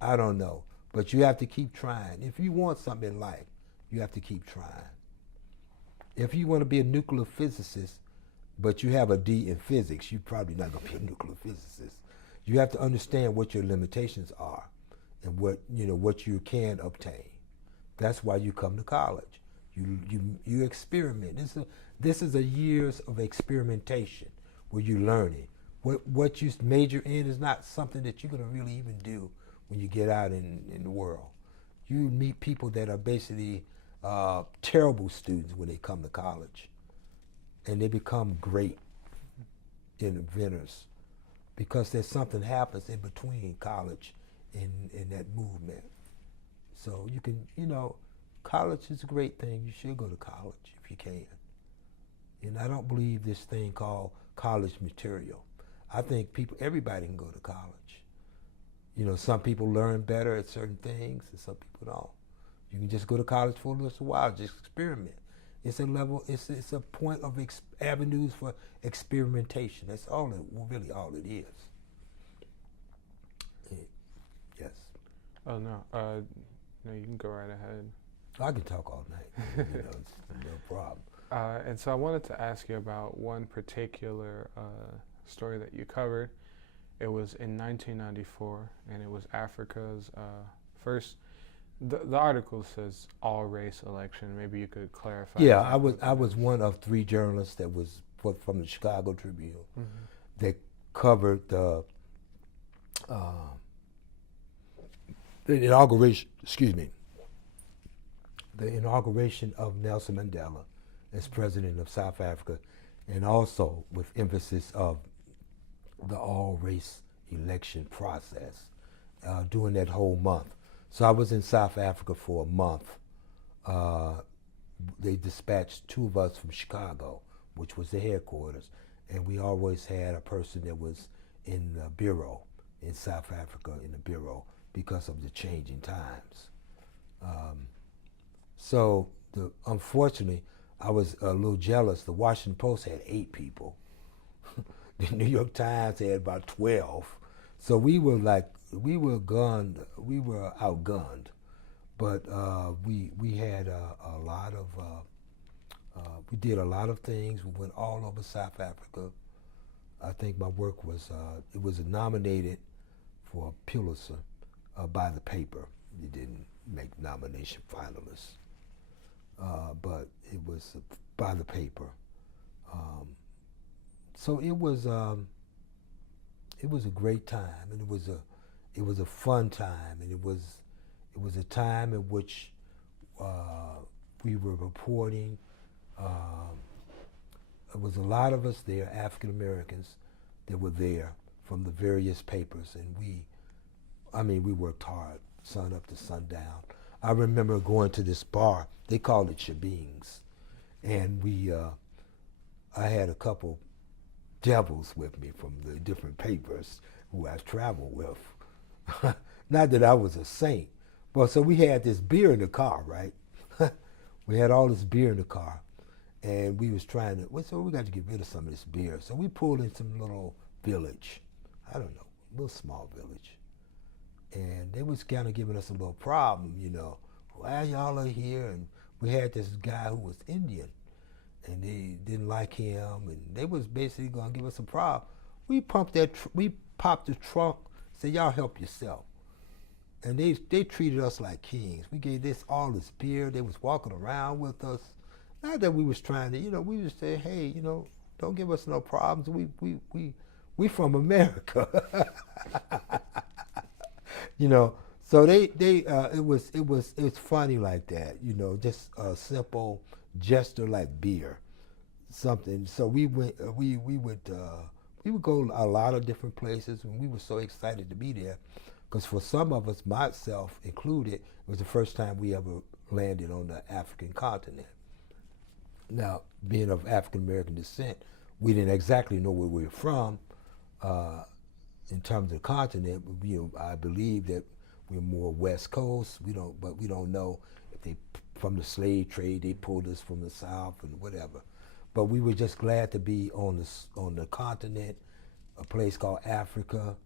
I don't know, but you have to keep trying. If you want something in life, you have to keep trying. If you want to be a nuclear physicist, but you have a D in physics, you're probably not going to be a nuclear physicist. You have to understand what your limitations are and what you can obtain. That's why you come to college. You experiment. This is a years of experimentation where you're learning. What you major in is not something that you're going to really even do when you get out in the world. You meet people that are basically terrible students when they come to college, and they become great inventors because there's something happens in between college and that movement. So you can, college is a great thing. You should go to college if you can. And I don't believe this thing called college material. I think everybody can go to college. Some people learn better at certain things and some people don't. You can just go to college for a little while, just experiment. It's a point of avenues for experimentation. That's really all it is. Yes. Oh, no. No, you can go right ahead. I can talk all night. It's no problem. And so I wanted to ask you about one particular story that you covered. It was in 1994, and it was Africa's first. The article says all-race election. Maybe you could clarify. Yeah, I was one of 3 journalists that was from the Chicago Tribune that covered the inauguration. The inauguration of Nelson Mandela as president of South Africa, and also with emphasis of the all-race election process during that whole month. So I was in South Africa for a month. They dispatched 2 of us from Chicago, which was the headquarters, and we always had a person that was in the bureau in South Africa, in the bureau, because of the changing times. Unfortunately, I was a little jealous. The Washington Post had 8 people. The New York Times had about 12. So we were outgunned, but we had a lot of, we did a lot of things. We went all over South Africa. I think my work was, it was nominated for a Pulitzer by the paper. He didn't make nomination finalists, but it was by the paper. So it was a great time, and it was a fun time, and it was a time in which we were reporting. There was a lot of us there, African Americans, that were there from the various papers, and we worked hard, sun up to sundown. I remember going to this bar, they called it Shabing's, and I had a couple devils with me from the different papers who I traveled with. Not that I was a saint, but so we had this beer in the car, right? We had all this beer in the car, and we was trying to, so we got to get rid of some of this beer. So we pulled in some little village, I don't know, a little small village. And they was kind of giving us a little problem, Why y'all are here? And we had this guy who was Indian, and they didn't like him, and they was basically going to give us a problem. We popped the trunk, said, y'all help yourself. And they treated us like kings. We gave all this beer. They was walking around with us. Not that we was trying to, we was saying, hey, don't give us no problems. We from America. So it was funny like that, just a simple gesture like beer, something. So we would go a lot of different places, and we were so excited to be there, because for some of us, myself included, it was the first time we ever landed on the African continent. Now, being of African American descent, we didn't exactly know where we were from in terms of the continent. But, I believe that we're more West Coast. We don't know if they, from the slave trade, they pulled us from the South and whatever. But we were just glad to be on the continent, a place called Africa.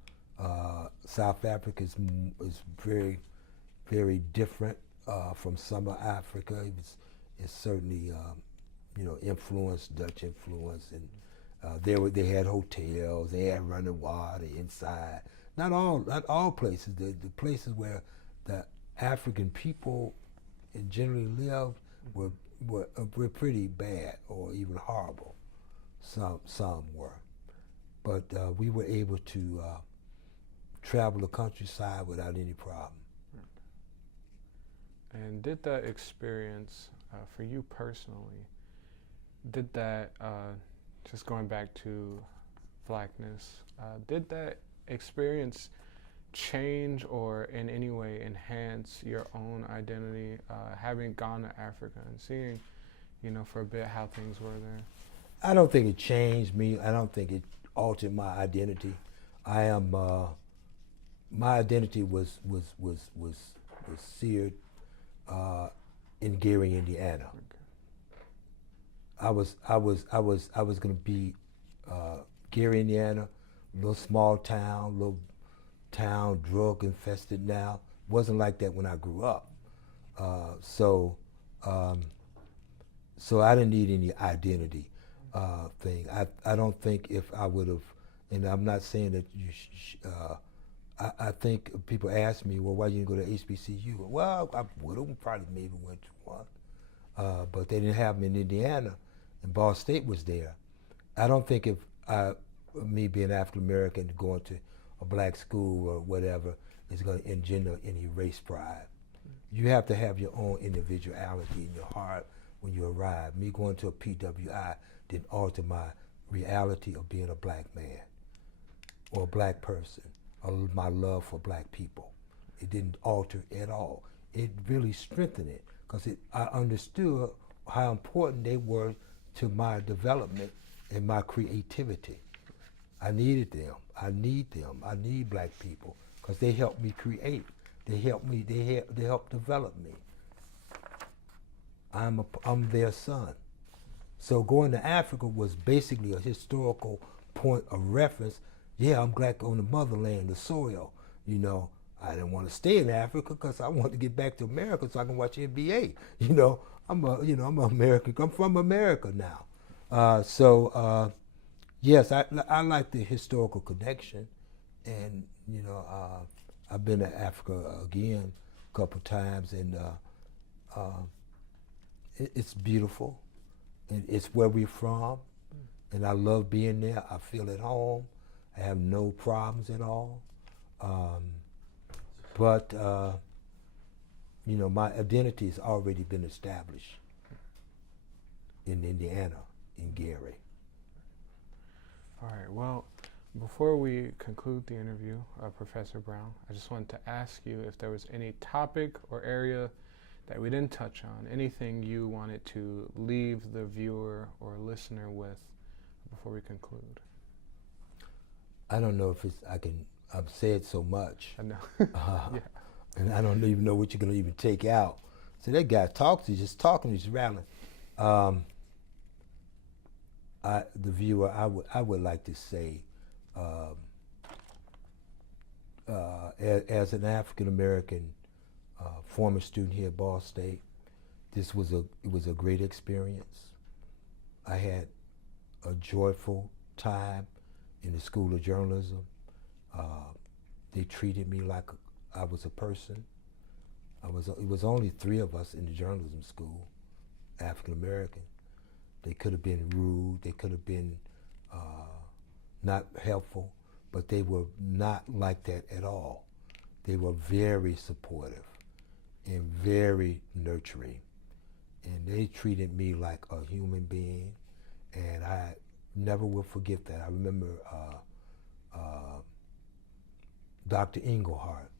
South Africa is very, very different from some of Africa. It's certainly influenced, Dutch influence, and they had hotels, they had running water inside. Not all places. The places where the African people generally lived were pretty bad or even horrible. Some were, but we were able to travel the countryside without any problem. And did that experience, for you personally, did that, just going back to Blackness, did that experience change or in any way enhance your own identity, having gone to Africa and seeing, for a bit how things were there? I don't think it changed me. I don't think it altered my identity. I am, my identity was seared in Gary, Indiana. Okay. I was going to be Gary, Indiana, little small town, drug infested now. Wasn't like that when I grew up. So I didn't need any identity thing. I don't think if I would have, and I'm not saying that you I think people ask me, well, why you didn't go to HBCU? Well, I would have probably maybe went to one, but they didn't have me in Indiana, and Ball State was there. I don't think if me being African American going to a black school or whatever is going to engender any race pride. You have to have your own individuality in your heart when you arrive. Me going to a PWI didn't alter my reality of being a black man or a black person, or my love for black people. It didn't alter at all. It really strengthened it, because I understood how important they were to my development and my creativity. I needed them. I need them. I need black people, because they helped me create. They helped me. They helped develop me. I'm their son. So going to Africa was basically a historical point of reference. Yeah, I'm black on the motherland, the soil. I didn't want to stay in Africa because I wanted to get back to America so I can watch NBA. I'm American. I'm from America now. Yes, I like the historical connection, and I've been to Africa again a couple times, and it's beautiful. And it's where we're from, and I love being there. I feel at home. I have no problems at all. But you know, my identity has already been established in Indiana, in Gary. All right, well, before we conclude the interview, Professor Brown, I just wanted to ask you if there was any topic or area that we didn't touch on, anything you wanted to leave the viewer or listener with before we conclude. I don't know if I've said so much. I know. Yeah. And I don't even know what you're going to even take out. So that guy talks, he's just talking, he's rattling. The viewer, I would like to say, as an African American former student here at Ball State, it was a great experience. I had a joyful time in the School of Journalism. They treated me like I was a person. It was only 3 of us in the journalism school, African American. They could have been rude, they could have been not helpful, but they were not like that at all. They were very supportive and very nurturing. And they treated me like a human being, and I never will forget that. I remember Dr. Engelhardt,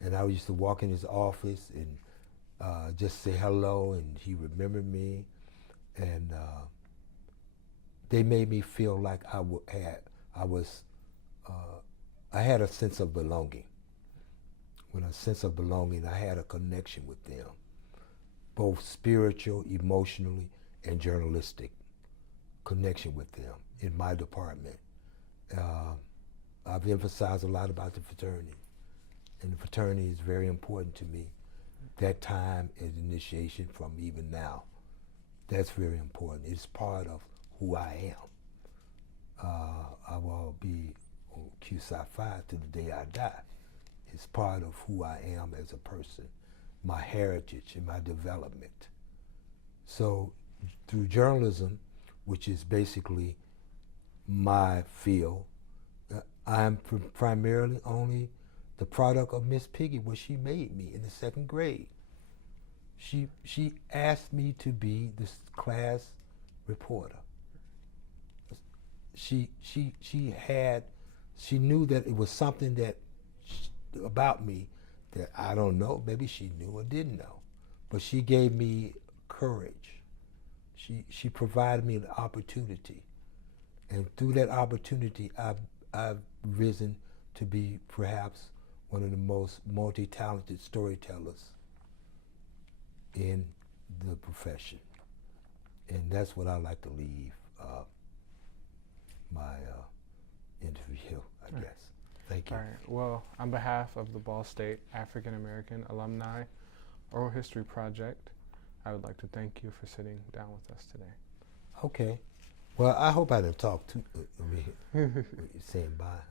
and I used to walk in his office and just say hello, and he remembered me, and they made me feel like I had a sense of belonging. With a sense of belonging, I had a connection with them, both spiritual, emotionally, and journalistic connection with them in my department. I've emphasized a lot about the fraternity, and the fraternity is very important to me. That time is initiation from even now. That's very important. It's part of who I am. I will be on Q Psi Phi to the day I die. It's part of who I am as a person, my heritage and my development. So through journalism, which is basically my field, I'm primarily only the product of Miss Piggy, what she made me in the 2nd grade. She asked me to be this class reporter. She knew that it was something that about me that I don't know, maybe she knew or didn't know, but she gave me courage. She provided me an opportunity, and through that opportunity, I've risen to be perhaps one of the most multi-talented storytellers in the profession, and that's what I like to leave my interview, I guess. Thank you. All right. Well, on behalf of the Ball State African American Alumni Oral History Project, I would like to thank you for sitting down with us today. Okay. Well, I hope I didn't talk too, saying bye.